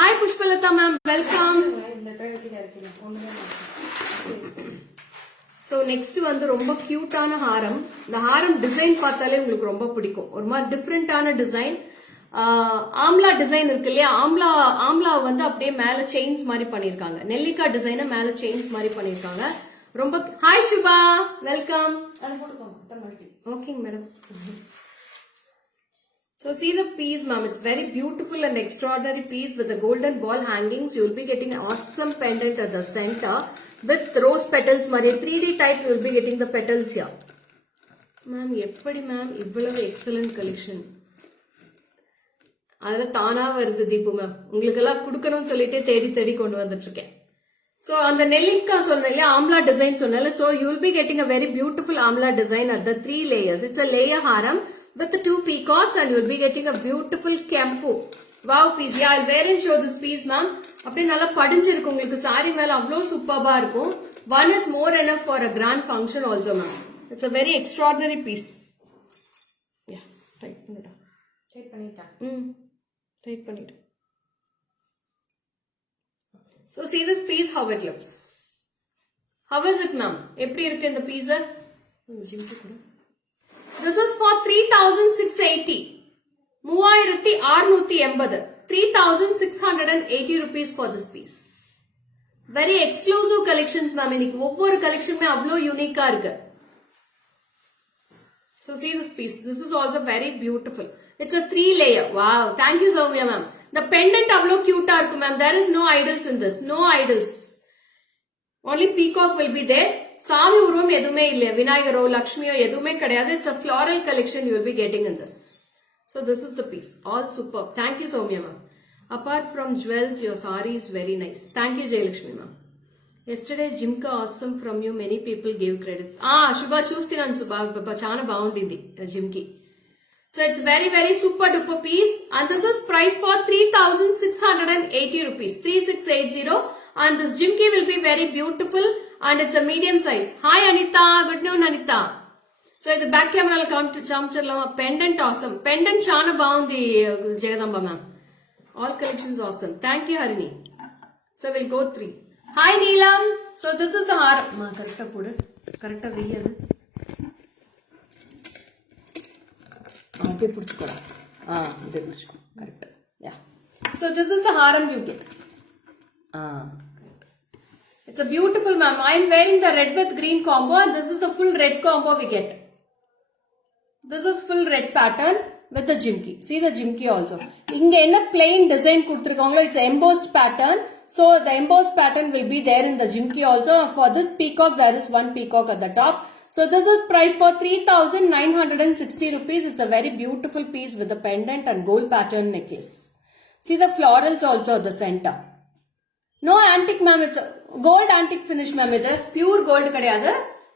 Hi Pushpalata ma'am, welcome. So next வந்து ரொம்ப கியூட்டான ஹாரம். இந்த ஹாரம் design பார்த்தாலே உங்களுக்கு ரொம்ப பிடிக்கும். ஒரு மாதிரி டிஃப்ரெண்டான டிசைன். ஆம்லா டிசைன் இருக்கு இல்லையா, ஆம்லா வந்து அப்படியே மேல செயின்ஸ் மாதிரி பண்ணிருக்காங்க. நெல்லிக்காய் டிசைனை மேல செயின்ஸ் மாதிரி பண்ணிருக்காங்க. ரொம்ப hi Subha, welcome. Okay madam. So see the piece, ma'am. It's very beautiful and extraordinary piece with the golden ball hangings. You will be getting an awesome pendant at the center with rose petals. Mari 3D type. You will be getting the petals here. Ma'am, eppadi ma'am? Ivvalavu excellent collection. Adala தானா வருது Deepu ma'am. உங்களுக்கெல்லாம் கொடுக்கணும்னு சொல்லிட்டு தேடி கொண்டு வந்துட்டு இருக்கேன். So அந்த நெல்லிக்காய் சொன்னல ஆம்லா டிசைன் சொன்னல, so you will be getting a very beautiful amla design at the 3 layers. It's a layer haram with the 2 peacocks and you will be getting a beautiful kempu. Wow piece. Yeah, I'll wear and show this piece, ma'am. அப்படியே நல்லா படிஞ்சிருக்கு உங்களுக்கு. saree மேல அவ்ளோ சூப்பரா இருக்கும். One is more enough for a grand function also, ma'am. It's a very extraordinary piece. Yeah, tight பண்ணிட்டா. Tight பண்ணிட்டா. Tight பண்ணிட்டா. So see this piece how it looks. How is it, ma'am? எப்படி இருக்கு இந்த piece? This is for 3680. 3680. 3680 rupees for this piece. Very exclusive collections, ma'am. இன்னைக்கு ஒவ்வொரு கலெக்ஷனுமே அவ்ளோ யூனிக்கா இருக்கு. So see this piece. This is also very beautiful. It's a 3 layer. Wow. Thank you, Soumya, ma'am. The pendant avlo cute ah irukku, ma'am. There is no idols in this. No idols. Only peacock will be there. Sami uruvam edume illa. Vinayagaro, Lakshmiyo edume kadiyadu. It's a floral collection you will be getting in this. So this is the piece. All superb. Thank you, Soumya, ma'am. Apart from jewels, your saree is very nice. Thank you, Jayalakshmi, ma'am. Yesterday, Jimka awesome from you. Many people gave credits. Shubha చూస్తున్నాను Subha. చాలా బాగుండింది Jimki. So it's very, very super duper piece. And this is priced for 3680 rupees. 3680. And this Jimki will be very beautiful. And it's a medium size. Hi Anita. Good noon Anita. So the back camera will come to Chamcharlama. Pendant awesome. Pendant చాలా బాగుంది Jagadamba ma'am. All collections awesome. Thank you Harini. So we'll go 3. Hi Neelam. So this is the haram. Ma correct ah podu. Correct ah veiyadu. அப்படியே புடிச்சுக்கோடா. இதே புடிச்சுக்கோ. Correct. Yeah. So this is the haram you get. It's a beautiful, ma'am. I am wearing the red with green combo and this is the full red combo we get. This is full red pattern with the jimki. See the jimki also. இங்க என்ன plain design கொடுத்திருக்காங்களோ, it's embossed pattern. So the embossed pattern will be there in the jimki also. For this peacock, there is one peacock at the top. So this is priced for 3960 rupees. It's a very beautiful piece with the pendant and gold pattern necklace. See the florals also at the center. No antique, ma'am. It's a gold antique finish, ma'am. It's pure gold kadiyadu.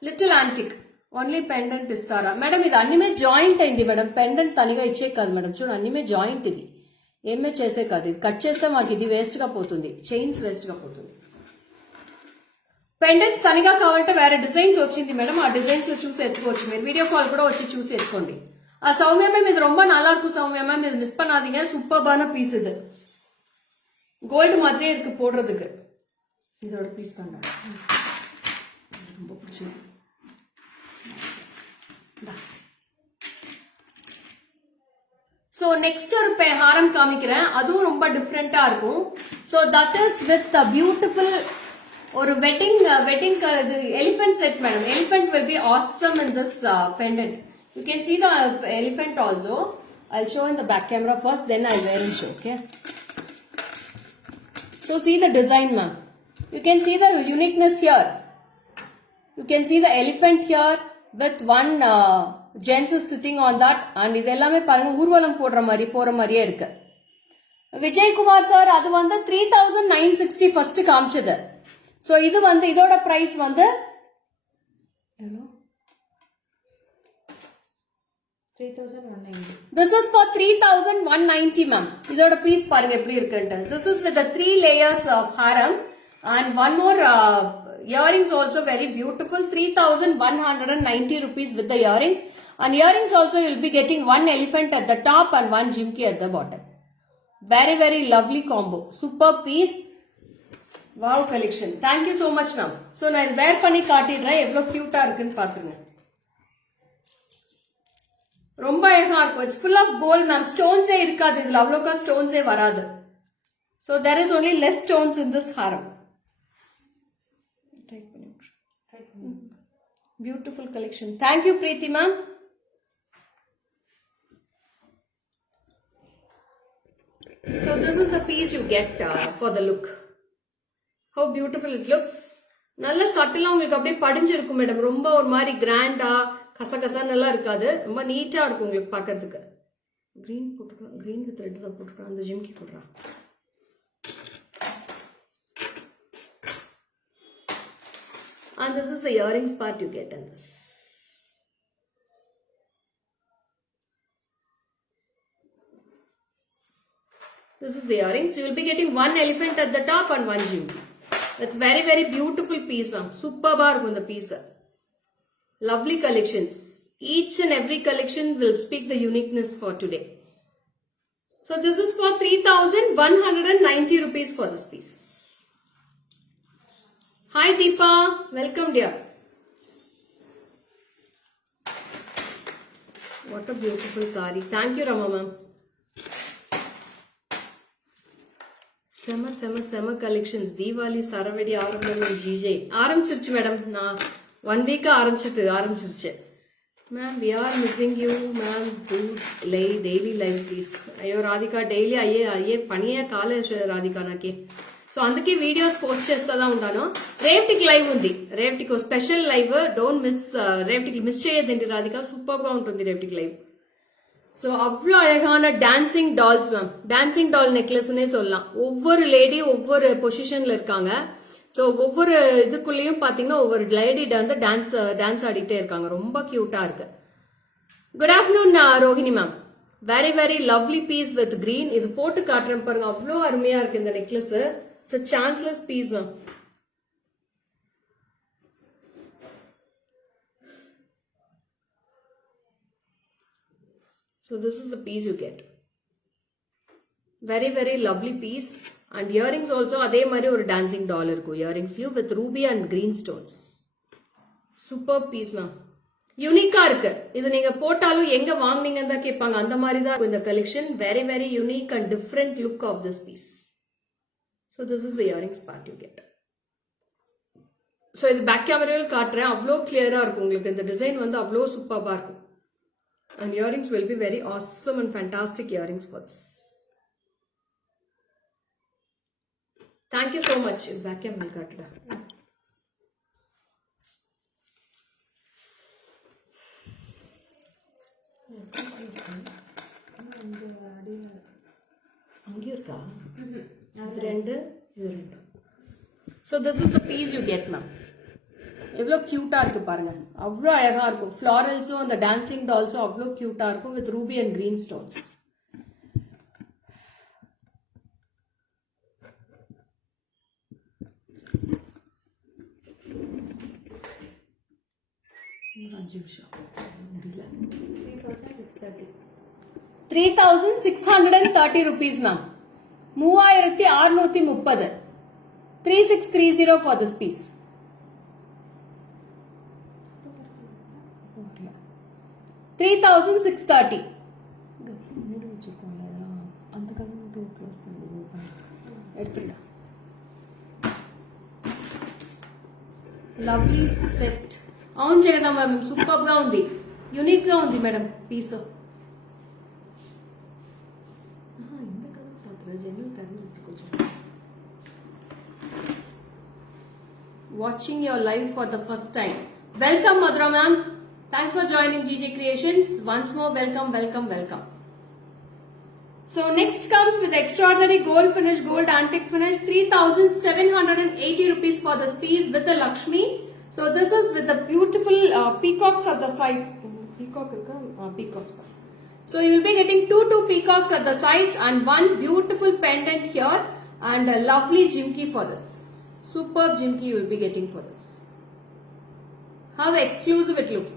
Little antique. Only pendant istara. Madam, ఇది అన్నీమే joint అయింది madam. Pendant తనిగా ఇచ్చే కాదు madam. చూడు అన్నీమే joint ఇది. ఏమే చేసే కాదు. ఇది కట్ చేస్తే మాకు ఇది వేస్ట్ గా పోతుంది. చైన్స్ వేస్ట్ గా పోతుంది. పెండెంట్స్ తనిగా కావాలంటే వేరే డిజైన్స్ వచ్చింది మేడం. ఆ డిజైన్స్ లో చూసి ఎత్తుకోవచ్చు. మీరు వీడియో కాల్ కూడా వచ్చి చూసి ఎత్తుకోండి. ఆ సౌమ్య மேம் இது ரொம்ப நல்லா இருக்கும் சௌமியா மேம். இது மிஸ் பண்ணாதீங்க. சூப்பர்பான பீஸ் இது. கோல்டு மாதிரியே இருக்கு போடுறதுக்கு. இதோட பீஸ் தாங்க. ரொம்ப பிடிச்சது. So next ஒரு ஹாரம் காமிக்கிறேன். அதுவும் ரொம்ப டிஃபரெண்டா இருக்கும். So that is with a beautiful ஒரு wedding elephant set madam. Elephant will be awesome in this pendant. You can see the elephant also. I'll show in the back camera first, then I'll wear and show. Okay. So see the design, ma'am. You can see the uniqueness here. You can see the elephant here with one gents is sitting on that, and இதெல்லாமே பாருங்க ஊர்வலம் போடுற மாதிரி போற மாதிரியே இருக்கு. Vijay Kumar sir அது வந்து 3960 ஃபர்ஸ்ட் காமிச்சது. சோ இது வந்து இதோட பிரைஸ் வந்து எவ்வளவு? 3190. This is for 3190, ma'am. இதோட பீஸ் பாருங்க எப்படி இருக்குன்னு. This is with the 3 layers of haram and one more earrings also very beautiful. 3190 rupees with the earrings, and earrings also you'll be getting one elephant at the top and one jimki at the bottom. Very very lovely combo. Super piece. Wow collection. Thank you so much, ma'am. So நான் wear பண்ணி காட்டிடுறேன் எவ்வளவு கியூட்டா இருக்குன்னு பாத்துங்க. ரொம்ப அழகா இருக்கும். It's full of gold, ma'am. ஸ்டோன்ஸே இருக்காது இதுல, அவ்வளோக்கா ஸ்டோன்ஸே வராது. So there is only less stones in this haram. Beautiful collection. Thank you, Preeti, ma'am. So this is the piece you get for the look. How beautiful it looks. நல்ல சட்டிலா உங்களுக்கு அப்படியே படிஞ்சிருக்கும் madam. ரொம்ப ஒரு மாதிரி கிராண்டா கசகசான்னு எல்லாம் இருக்காது. ரொம்ப நீட்டா இருக்கும் உங்களுக்கு பார்க்கிறதுக்கு. கிரீன் போட்டுக்கலாம், கிரீன் வித் ரெட் தான் போட்டுக்கலாம். அந்த ஜிம்கி போடுறான். And this is the earrings part you get in this. This is the earrings. You will be getting one elephant at the top and one jimki. It's very very beautiful piece, ma'am. Superb இருக்கும் இந்த piece. Lovely collections. Each and every collection will speak the uniqueness for today. So this is for 3190 rupees for this piece. Hi Deepa, welcome dear. What a beautiful saree. Thank you Rama ma'am. Sema collections. Diwali Saravedi ஆரம்பம் GJ ஆரம்பிச்சிருச்சு madam. நான் 1 week ஆரம்பிச்சிருச்சு. Ma'am, we are missing you, ma'am. Do daily live please. అయ్యో Radhika daily అయ్యే పనియే కాలే రాధిక నాకే. So అందుకే videos post చేస్తాదా ఉంటాను. రేవటికి లైవ్ ఉంది. రేవటికి స్పెషల్ లైవ్. Don't miss. రేవటికి మిస్ చేయొద్దండి రాధిక. సూపర్ గా ఉంటుంది రేవటికి లైవ్. ஸோ அவ்வளோ அழகான dancing dolls ma'am. Dancing doll நெக்லஸ்னே சொல்லலாம். ஒவ்வொரு லேடி ஒவ்வொரு பொசிஷன்ல இருக்காங்க. ஸோ ஒவ்வொரு இதுக்குள்ளேயும் பார்த்தீங்கன்னா ஒவ்வொரு லேடி வந்து டான்ஸ் ஆடிட்டே இருக்காங்க. ரொம்ப கியூட்டா இருக்கு. Good afternoon Rohini ma'am. Very very lovely piece with green. இது போட்டு காட்டுறேன் பாருங்க. அவ்வளோ அருமையா இருக்கு இந்த necklace. It's chanceless piece ma'am. So this is the piece you get. Very very lovely piece. And earrings also அதே மாதிரி ஒரு dancing doll இருக்கும். Earrings with ruby and green stones. Superb piece ma'am. யூனிக்கா இருக்கு. இது நீங்க போட்டாலும் எங்க வாங்குனீங்கன்னு தான் கேட்பாங்க. அந்த மாதிரி தான் இருக்கும் இந்த collection. Very very unique and different look of this piece. So this is the earrings part you get. So இது பேக் கேமராவில் காட்டுறேன். அவ்வளோ கிளியரா இருக்கும் உங்களுக்கு. இந்த டிசைன் வந்து அவ்வளோ சூப்பர்பா இருக்கும். And earrings will be very awesome and fantastic earrings for this. Thank you so much. Back camera kaatuda. அங்க இருக்கா? இது ரெண்டு. So this is the piece you get ma'am. எவ்வளோ கியூட்டா இருக்கு பாருங்க. அவ்வளோ அழகா இருக்கும். ஃப்ளாரல்ஸும் அந்த டான்சிங் டால்ஸும் அவ்வளோ கியூட்டா இருக்கும் with Ruby and green stones. அஞ்சு நிமிஷம். 3630 rupees ma'am. 3630. 3630 for this piece. $3,630. Lovely set. అవును జగదా మ్యామ్. సూపర్ గా ఉంది. యూనిక్ గా ఉంది madam piece. Watching your live for the first time. Welcome, Madhura ma'am. Thanks for joining GJ Creations. Once more, welcome. So next comes with extraordinary gold finish, gold antique finish, 3,780 rupees for this piece with the Lakshmi. So this is with the beautiful peacocks at the sides. Peacocks. So you will be getting two peacocks at the sides and one beautiful pendant here and a lovely jimki for this. Superb jimki you will be getting for this. How exclusive it looks.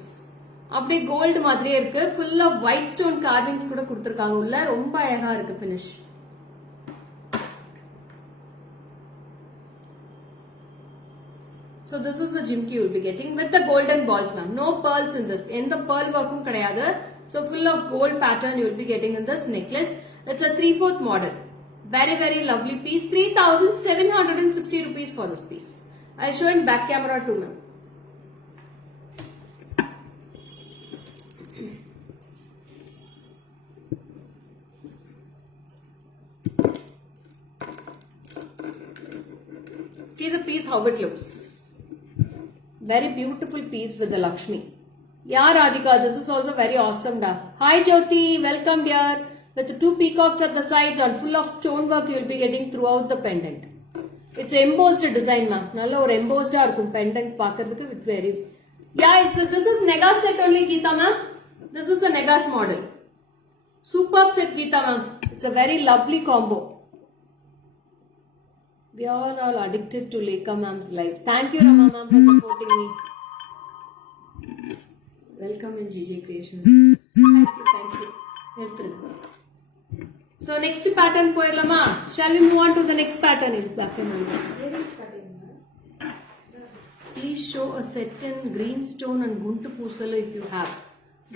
அப்படியே gold மாதிரியே இருக்கு. Full of white stone carvings கூட கொடுத்திருக்காங்க உள்ள. ரொம்ப அழகா இருக்கு finish. So this is the jimki you will be getting with the golden balls ma'am. No pearls in this. எந்த pearl work'um கிடையாது. So full of gold pattern you will be getting in this necklace. It's a 3/4 model. Very lovely piece. 3,760 rupees for this piece. I'll show in back camera too ma'am. See the piece how it looks. Very beautiful piece with the Lakshmi. Yeah Radhika, this is also very awesome da. Hi Jyoti, welcome dear. With the two peacocks at the sides and full of stonework you will be getting throughout the pendant. It's embossed design ma'am. Nalla or embossed irukum pendant paakradhukku with very. Yeah, this is Negas set only Geeta ma'am. This is a Negas model. Superb set Geeta ma'am. It's a very lovely combo. We are all addicted to Lekha ma'am's life. Thank you Rama ma'am for supporting me. Welcome in GJ Creations. Thank you. So next pattern poyalama. Shall we move on to the next pattern? Is black and white. Please show a set in green stone and guntu pusalu if you have.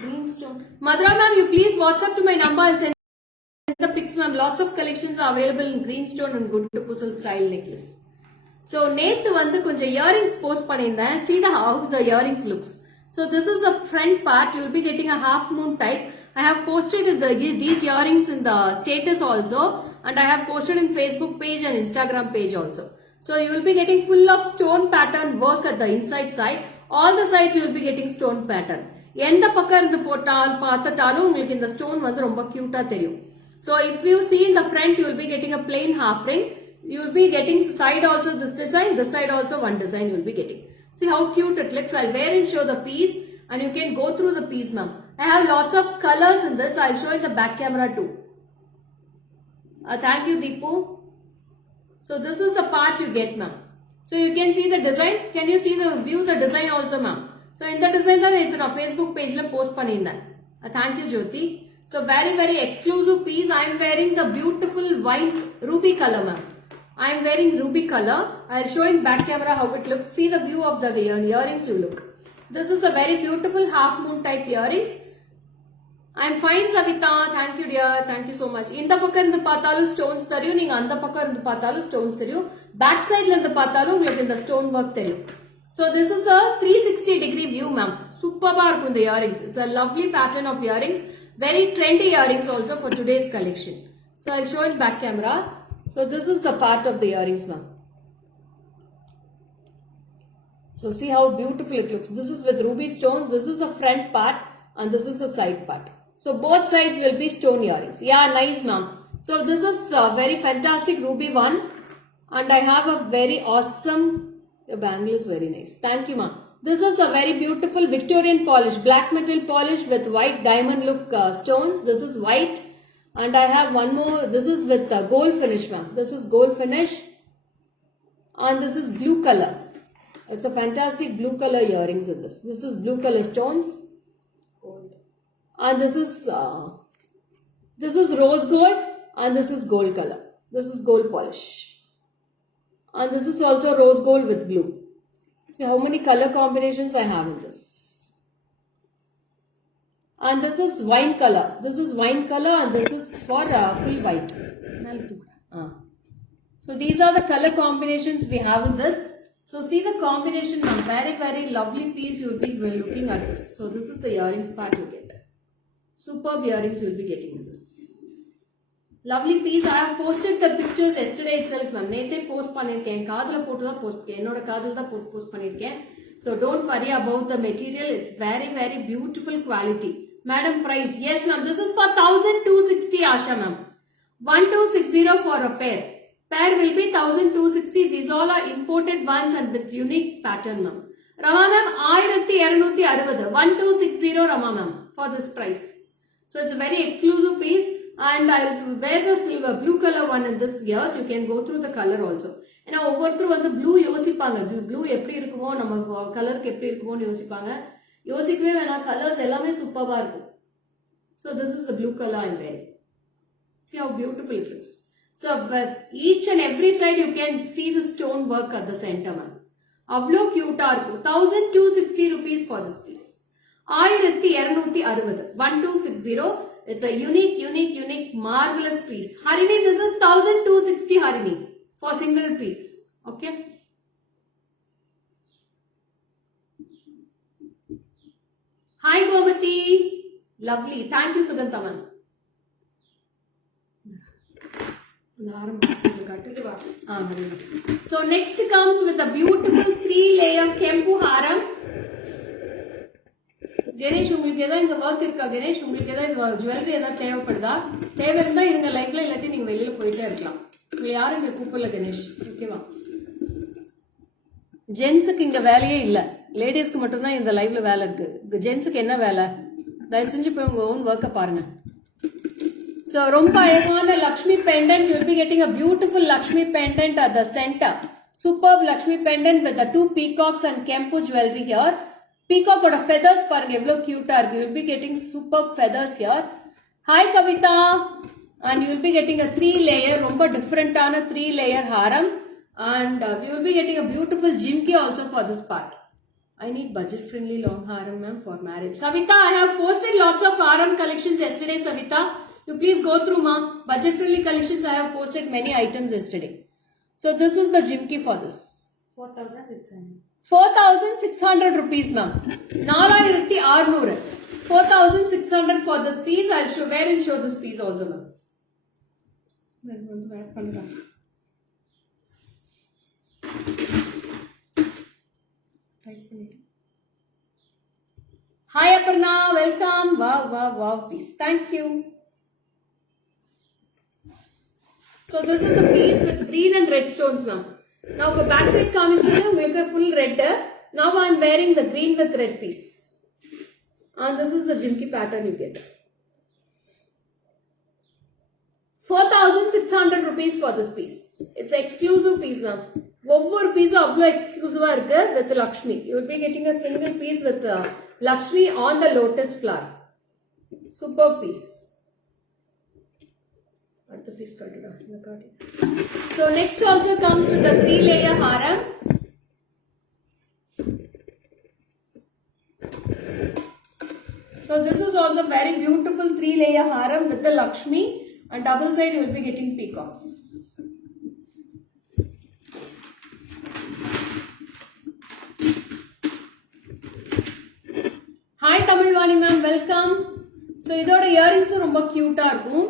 Green stone. Madhura ma'am, you please WhatsApp to my number. I'll send the pics ma'am. Lots of collections are available in green stone and guntu pusal style necklace. So நேத்து வந்து கொஞ்சம் earrings post பண்ணிருந்தேன். See how the earrings looks. So this is a front part. You will be getting a half moon type. I have posted these earrings in the status also and I have posted in Facebook page and Instagram page also. So you will be getting full of stone pattern work at the inside side. All the sides you will be getting stone pattern. எந்த பக்கம் இருந்து பார்த்தாலும் உங்களுக்கு இந்த stone வந்து ரொம்ப கியூட்டா தெரியும். So if you see in the front you will be getting a plain half ring. You will be getting side also this design, this side also one design you will be getting. See how cute it looks. I'll wear and show the piece and you can go through the piece ma'am. I have lots of colors in this. I'll show in the back camera too. Thank you Deepu. So this is the part you get ma'am. So you can see the design. Can you see the view the design also ma'am? So in the design that it's on Facebook page la post பண்ணிருந்தேன். Thank you Jyoti. So very exclusive piece. I am wearing the beautiful white ruby color ma'am. I am wearing ruby color. I'll show in back camera how it looks. See the view of the earrings you look. This is a very beautiful half moon type earrings. I am fine Savita. Thank you dear. Thank you so much. இந்த பக்கம் இருந்து பார்த்தாலும் stones தெரியும். நீங்க அந்த பக்கம் இருந்து பார்த்தாலும் stones தெரியும். Back sideல இருந்து பார்த்தாலும் உங்களுக்கு இந்த stone work தெரியும். So this is a 360 degree view ma'am. Superba இருக்கும் இந்த earrings. It's a lovely pattern of earrings. Very trendy earrings also for today's collection. So I'll show in back camera. So this is the part of the earrings ma'am. So see how beautiful it looks. This is with ruby stones. This is the front part and this is the side part. So both sides will be stone earrings. Yeah, nice ma'am. So this is a very fantastic ruby one and I have a very awesome, your bangle is very nice. Thank you ma'am. This is a very beautiful Victorian polish, black metal polish with white diamond look stones. This is white. And I have one more. This is with gold finish ma'am. This is gold finish. And this is blue color. It's a fantastic blue color earrings in this. This is blue color stones. Gold. And this is rose gold. And this is gold color. This is gold polish. And this is also rose gold with blue. See how many color combinations I have in this. And this is wine color. This is wine color and this is for full white. So these are the color combinations we have in this. So see the combination now. Very lovely piece you will be looking at this. So this is the earrings part you get. Superb earrings you will be getting in this. Lovely piece. I have posted the pictures yesterday itself, ma'am. நேத்தே post பண்ணிருக்கேன். என் காதுல போட்டு தான் post என்னோட காதுல தான் post பண்ணிருக்கேன். So don't worry about the material. It's very very beautiful quality. Madam price. Yes ma'am. This is for 1260 Asha ma'am. 1260 for a pair. Pair will be 1260. These all are imported ones and with unique pattern ma'am. Rama ma'am 1260. 1260 Rama ma'am for this price. So it's a very exclusive piece. And I'll wear the silver blue color one in this year, so you can go through the color also. ஏன்னா ஒவ்வொருத்தரும் வந்து blue யோசிப்பாங்க, blue எப்படி இருக்குமோ நம்ம கலருக்கு எப்படி இருக்குமோன்னு யோசிப்பாங்க. யோசிக்கவே வேணாம், கலர்ஸ் எல்லாமே சூப்பரா இருக்கும். So this is the blue color I'm wearing. See how beautiful it looks. So each and every side you can see the stone work at the center man. அவ்வளோ கியூட்டா இருக்கும். 1260 rupees for this piece. 1260. 1260. It's a unique, marvelous piece. Harini, this is 1260 Harini for single piece. Okay. Hi Gomati. Lovely. Thank you Sugantha ma'am. So next comes with a beautiful 3-layer Kempu haram. Ganesh உங்களுக்கு ஏதாவது இந்த work இருக்கா கணேஷ்? உங்களுக்கு ஏதாவது jewellery ஏதாவது தேவைப்படுதா? தேவை இருந்தா இதுங்க லைவ்ல, இல்லாட்டி நீங்க வெளியில போயிட்டே இருக்கலாம். உங்களை யாரும் இங்க கூப்பிடல கணேஷ். ஓகேவா? ஜென்ஸுக்கு இங்க வேலையே இல்ல, லேடிஸ்க்கு மட்டும்தான் இந்த லைவ்ல வேலை இருக்கு. ஜென்ஸுக்கு என்ன வேலை? தயவு செஞ்சு போய் உங்க ஓன் ஒர்க்கை பாருங்க. So ரொம்ப அழகான Lakshmi pendant. You will be getting a beautiful Lakshmi pendant at the center. Superb Lakshmi pendant with the 2 peacocks and Kempu jewelry here. Peacock oda feathers parunga evlo cute ah irukku. You will be getting superb feathers here. Hi Kavita. And you will be getting a 3-layer romba different ana 3-layer haram, and you will be getting a beautiful jimki also for this part. I need budget friendly long haram ma'am for marriage. Savita, I have posted lots of haram collections yesterday Savita. You please go through ma. Budget friendly collections I have posted many items yesterday. So this is the jimki for this. 4600. 4600 rupees ma'am. 4600. 4600 for this piece. I'll wear and show this piece also ma'am. Hi Aparna, welcome. Wow piece. Thank you. So this is the piece with green and red stones ma'am. Now the back side காமிச்சது உங்களுக்கு full red. Now I am wearing the green with red piece. And this is the jimki pattern you get. 4600 rupees for this piece. It's an exclusive piece ma'am. ஒவ்வொரு பீஸும் அவ்வளோ எக்ஸ்க்ளூசிவா இருக்கு with Lakshmi. You will be getting a single piece with Lakshmi on the lotus flower. Superb piece. அடுத்த piece காட்டுடா இந்த காட்டு. So next also comes with a 3-layer haram. So this is also very beautiful 3-layer haram with the Lakshmi, and double side you will be getting peacocks. Hi Tamilvani ma'am, welcome. So இதோட earrings ரொம்ப cute இருக்கும்.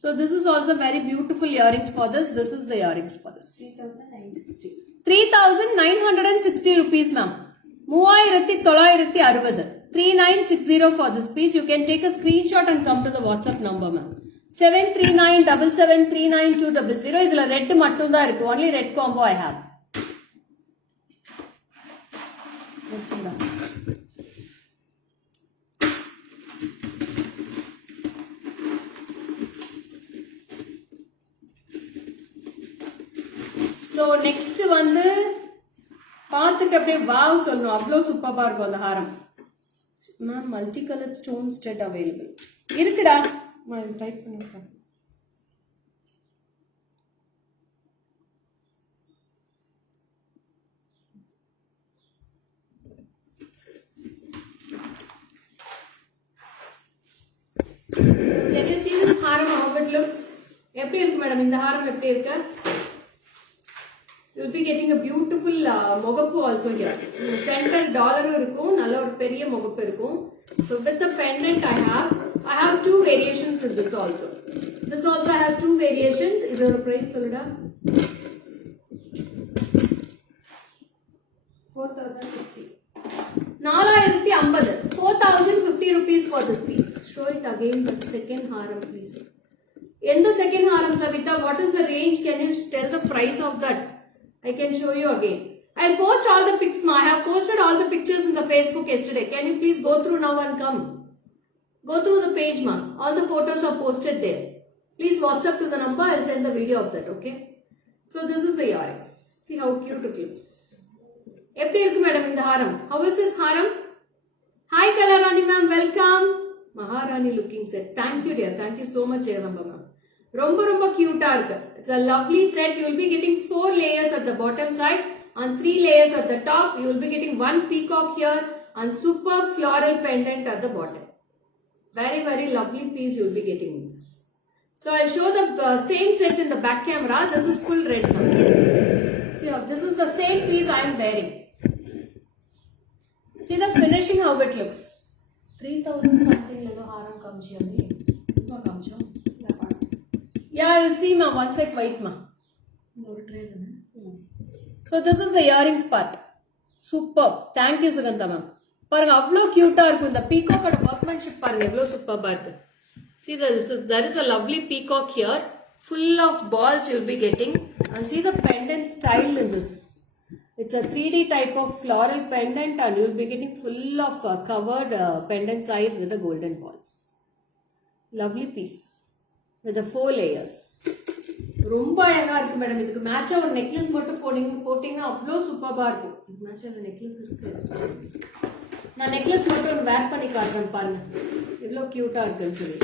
So this is also very beautiful earrings for this. This is the earrings for this. 3960. 3960 rupees ma'am. 3960. 3960 for this piece. You can take a screenshot and come to the WhatsApp number ma'am. 73977399200. இதுல red மட்டும் தான் இருக்கு. Only red combo I have. So next வந்து பார்த்துட்டு அப்படியே wow சொல்லணும், அவ்வளோ சூப்பராக இருக்கும் அந்த ஹாரம். Ma'am multi colour stone stud available இருக்குடா, டைப் பண்ணிருக்கேன். Can you see this haram how it looks? எப்படி இருக்கு மேடம் இந்த ஹாரம் எப்படி இருக்கு? You will be getting a beautiful mogapu also here. Center dollar இருக்கும், நல்ல ஒரு பெரிய mogapu இருக்கும். So with the pendant I have 2 variations in this also. This also has two variations. Idor price solida. 4,050. 4,050. 4,050 rupees for this piece. Show it again with second haram, please. In the second haram, Savita, what is the range? Can you tell the price of that? I can show you again. I'll post all the pics, ma. I have posted all the pictures in the Facebook yesterday. Can you please go through now and come? Go through the page, ma. All the photos are posted there. Please WhatsApp to the number. I'll send the video of that, okay? So this is the earrings. See how cute it looks. எப்படி இருக்கு madam இந்த ஹாரம்? How is this Haram? Hi Kalarani ma'am, welcome. Maharani looking set. Thank you dear. Thank you so much Jayavamba ma'am. ரொம்ப ரொம்ப cute-ஆ இருக்கு. It's a lovely set. You will be getting 4 layers at the bottom side and 3 layers at the top. You will be getting 1 peacock here and super floral pendant at the bottom. Very very lovely piece you will be getting in this. So I'll show the same set in the back camera. This is full red now. See how this is the same piece I am wearing. See the finishing how it looks. 3,000 something level haram comes here. No comes here. Yeah, I will see ma. One sec wait ma. No trade. So this is the earrings part. Superb. Thank you Sugandha ma'am. பாருங்க அவ்வளோ கியூட்டா இருக்கும் இந்த பீகாக்கோட workmanship பாருங்க எவ்வளோ சூப்பர்பா இருக்கு. See there is a lovely peacock here, full of balls you will be getting, and see the pendant style in this. It's a 3D type of floral pendant and you will be getting full of covered pendant size with the golden balls. Lovely piece with the 4 layers. ரொம்ப அழகா இருக்கு madam. இதுக்கு மேட்சா ஒரு necklace மட்டும் போட்டீங்கன்னா அவ்வளோ சூப்பர்பா இருக்கும். இதுக்கு மேட்சா அந்த நெக்லஸ் இருக்கு. நான் நெக்லஸ் மட்டும் வேர் பண்ணி காட்டுறேன் பாருங்க எவ்வளோ கியூட்டா இருக்குன்னு சொல்லி.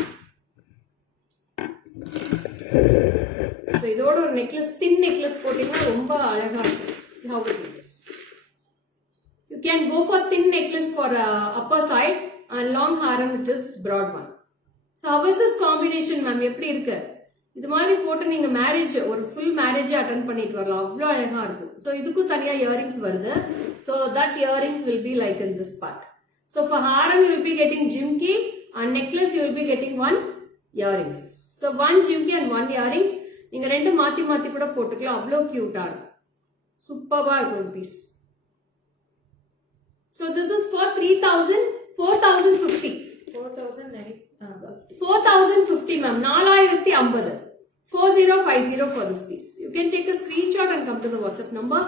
ஸோ இதோட ஒரு நெக்லஸ் தின் நெக்லஸ் போட்டீங்கன்னா ரொம்ப அழகா இருக்கும். See how it looks. You can go for thin necklace for upper side and long haram it is broad one. So how is this combination ma'am? எப்படி இருக்கு? இது மாதிரி போட்டு நீங்க மேரேஜ் ஒரு ஃபுல் மேரேஜ் அட்டெண்ட் பண்ணிட்டு வரலாம். அவ்வளோ அழகா இருக்கும். ஸோ இதுக்கும் தனியா இயரிங்ஸ் வருது. So that earrings will be like in this part. So for haram you will be getting jhumki and necklace you will be getting 1 earrings. So 1 jhumki and 1 earrings நீங்க ரெண்டு மாத்தி மாத்தி கூட போட்டுக்கலாம். அவ்வளோ கியூட்டா இருக்கும். சூப்பர்பா இருக்கும் இந்த piece. So this is for 4,050. 4,050 ma'am. 4,050. 4050 for this piece. You can take a screenshot and come to the WhatsApp number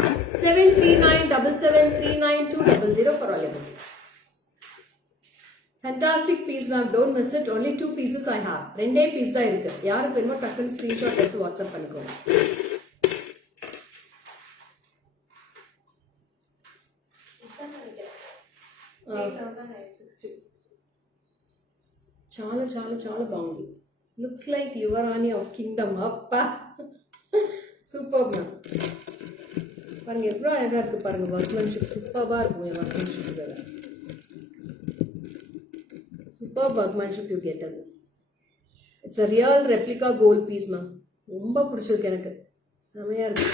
73977399200 for all your bookings. Fantastic piece ma'am. Don't miss it. Only 2 pieces I have. ரெண்டே piece தான் இருக்கு. யாருக்கு வேணுமோ டக்குன்னு screenshot எடுத்து WhatsApp பண்ணிக்கோங்க. చాలా చాలా చాలా బాగుంది. లుక్స్ లైక్ యువరాణి ఆఫ్ కింగ్డమ్. அப்பா சூப்பர் மேம். பாருங்க எவ்வளோ அழகா இருக்கு பாருங்க. ஒர்க்மேன்ஷிப் சூப்பர்பா இருக்கும். என் ஒர்க்மேன்ஷிப் வேற super workmanship you get at this. It's a real replica gold piece ma'am. ரொம்ப பிடிச்சிருக்கு எனக்கு. செமையா இருக்கு.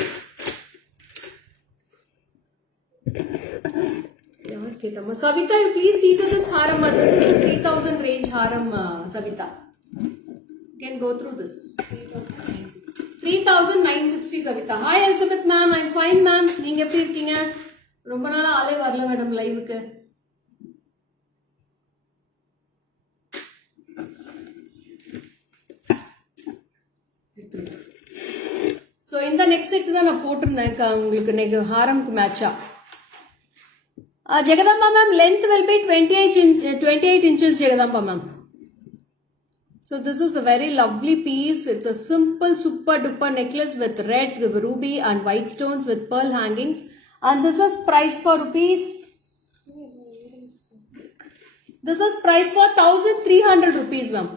Ketama. Savita, you please see to this haram. This is the 3,000 range haram, Savita. You can go through this. 3,960 Savita. Hi Elizabeth ma'am, I'm fine ma'am. நீங்க எப்படி இருக்கீங்க? ரொம்ப நாளா ஆளே வரல மேடம் லைவுக்கு. ஸோ இந்த நெக்ஸ்ட் செட் தான் நான் போட்டிருந்தேன் உங்களுக்கு ஹாரம்க்கு மேட்சா. Jagadamba ma'am, length will be 28 inches Jagadamba ma'am. So this is a very lovely piece. It's a simple super duper necklace with red ruby and white stones with pearl hangings. And this is priced for rupees. This is priced for 1,300 rupees ma'am.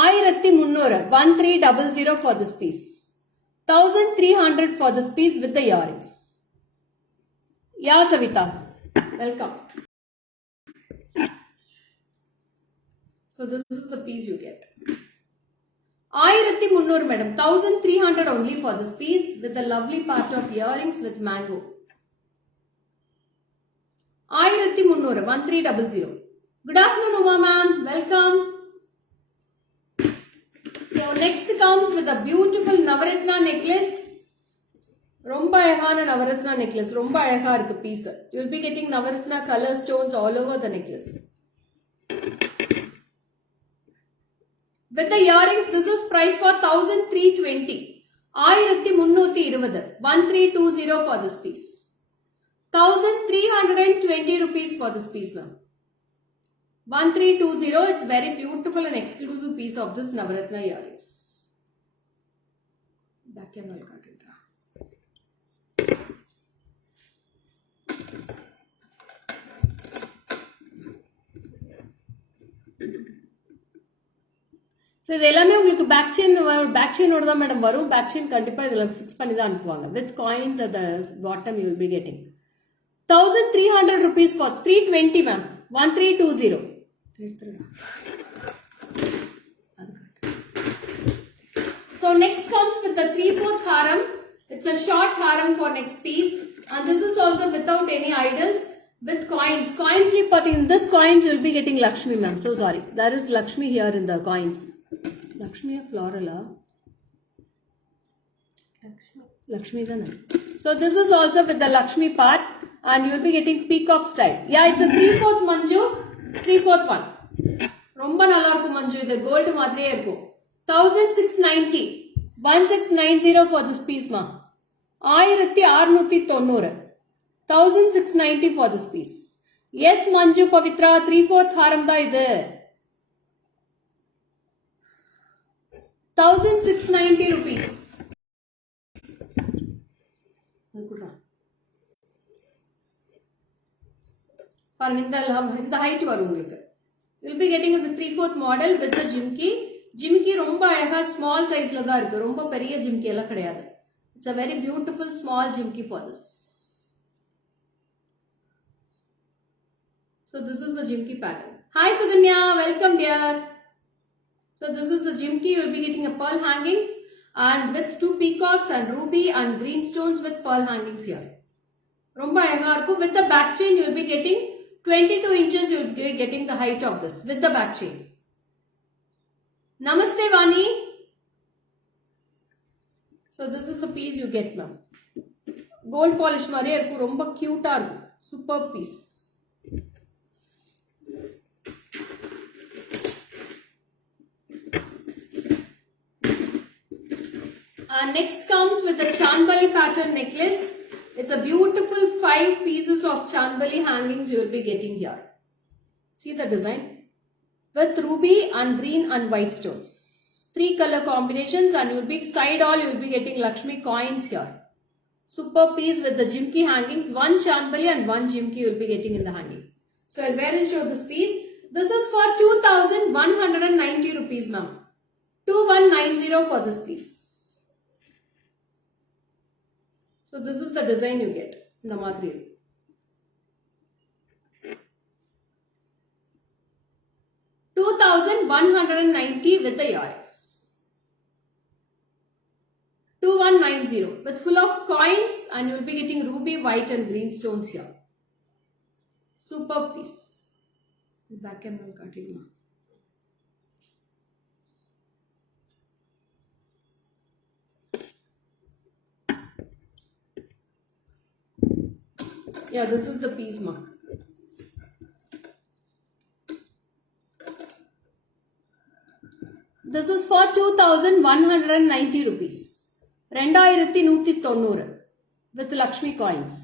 1300 for this piece. 1,300 for this piece with the earrings. Yeah Savita. Welcome. So this is the piece you get. 1300 madam. 1,300 only for this piece with the lovely part of earrings with mango. 1300. 1300. Good afternoon Uma ma'am. Welcome. See So next comes with a beautiful Navaratna necklace. ரொம்ப அழகான Navratna necklace ரொம்ப அழகா இருக்கு piece you will be getting Navaratna colour stones all over the necklace with the earrings this is price for 1320 1320 1320 for this piece 1320 rupees for this piece ma'am 1320 it's very beautiful and exclusive piece of this Navaratna earrings back camera so இது எல்லாமே உங்களுக்கு back செயினோட தான் madam வரும் back chain கண்டிப்பாக இதில் fix பண்ணி தான் அனுப்புவாங்க with coins at the bottom you will be getting 1300 rupees for 320 ma'am 1320 So next comes with the 3/4 haram. It's a short haram for next piece and this is also without any idols with coins. Coins in this coins you will be getting Lakshmi ma'am. So sorry. There is Lakshmi here in the coins. Lakshmi floral Lakshmi dana. So this is also with the Lakshmi part and you will be getting peacock style. Yeah, it's a 3/4 manju, 3/4 one. Romba nalla irukku manju idu gold madriye irukku. 1690 1690 for this piece ma. 1690 1690 for this piece. Yes Manju Pavitra 3/4 haram da idu 1690 rupees. இந்த height வரும் உங்களுக்கு. You will be getting the 3/4 model with the jimki. Jimki ரொம்ப அழகா small sizeல தான் இருக்கு. ரொம்ப பெரிய jimki எல்லாம் கிடையாது. It's a very beautiful small jimki for this. So this is the jimki pattern. Hi Suganya, welcome dear. So this is the jimki. You will be getting a pearl hangings and with 2 peacocks and ruby and green stones with pearl hangings here. Romba அழகா இருக்கும். With the back chain you will be getting 22 inches. You will be getting the height of this with the back chain. Namaste Vani. So this is the piece you get ma'am. Gold polish மாதிரியே இருக்கும். ரொம்ப cute இருக்கும். Super piece. Next comes with the Chandbali pattern necklace. It's a beautiful 5 pieces of Chandbali hangings you will be getting here. See the design? With ruby and green and white stones. 3 color combinations and you will be side all you will be getting Lakshmi coins here. Super piece with the jimki hangings. 1 Chandbali and 1 jimki you will be getting in the hanging. So I'll wear and show this piece. This is for 2190 rupees ma'am. 2190 for this piece. So this is the design you get in the madri. $2,190 with the earrings. 2190 with full of coins and you will be getting ruby, white and green stones here. Super piece. Back camera cutting. Yeah, this is the piece mark. This is for 2190 rupees. 2190 with Lakshmi coins.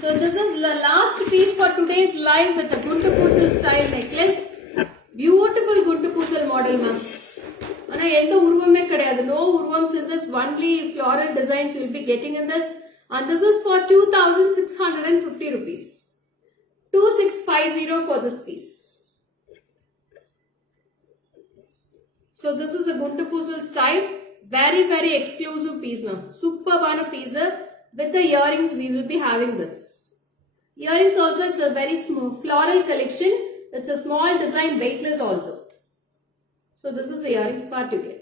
So this is the last piece for today's live with the Guntu Pusal style necklace. Beautiful Guntu Pusal model ma'am. ஆனா எந்த உருவமே கிடையாது. No urvams in this. Only floral designs you will be getting in this. And this is for 2650 rupees. 2650 for this piece. So this is a Guntu Pusal style. Very, very exclusive piece ma'am. Superb piece. With the earrings we will be having this. Earrings also it's a very small floral collection. It's a small design, weightless also. So this is the earrings part you get.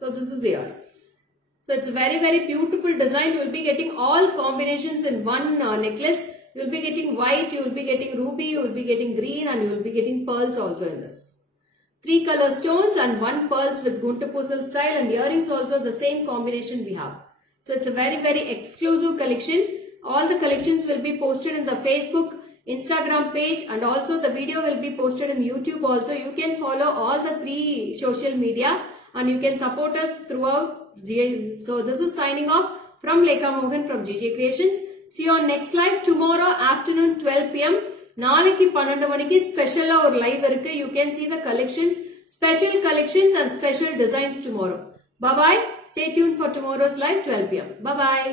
So this is the earrings. So it's a very, very beautiful design. You will be getting all combinations in one necklace. You will be getting white, you will be getting ruby, you will be getting green, and you will be getting pearls also in this. 3 color stones and 1 pearls with Guntur style, and earrings also the same combination we have. So it's a very, very exclusive collection. All the collections will be posted in the Facebook, Instagram page, and also the video will be posted in YouTube also. You can follow all the 3 social media and you can support us throughout. So this is signing off from Lekha Mohan from GJ Creations. See you on next live tomorrow afternoon 12 p.m. நாளைக்கு 12 மணிக்கு ஸ்பெஷலா ஒரு live இருக்கு. You can see the collections, special collections and special designs tomorrow. Bye bye. Stay tuned for tomorrow's live 12 p.m. Bye bye.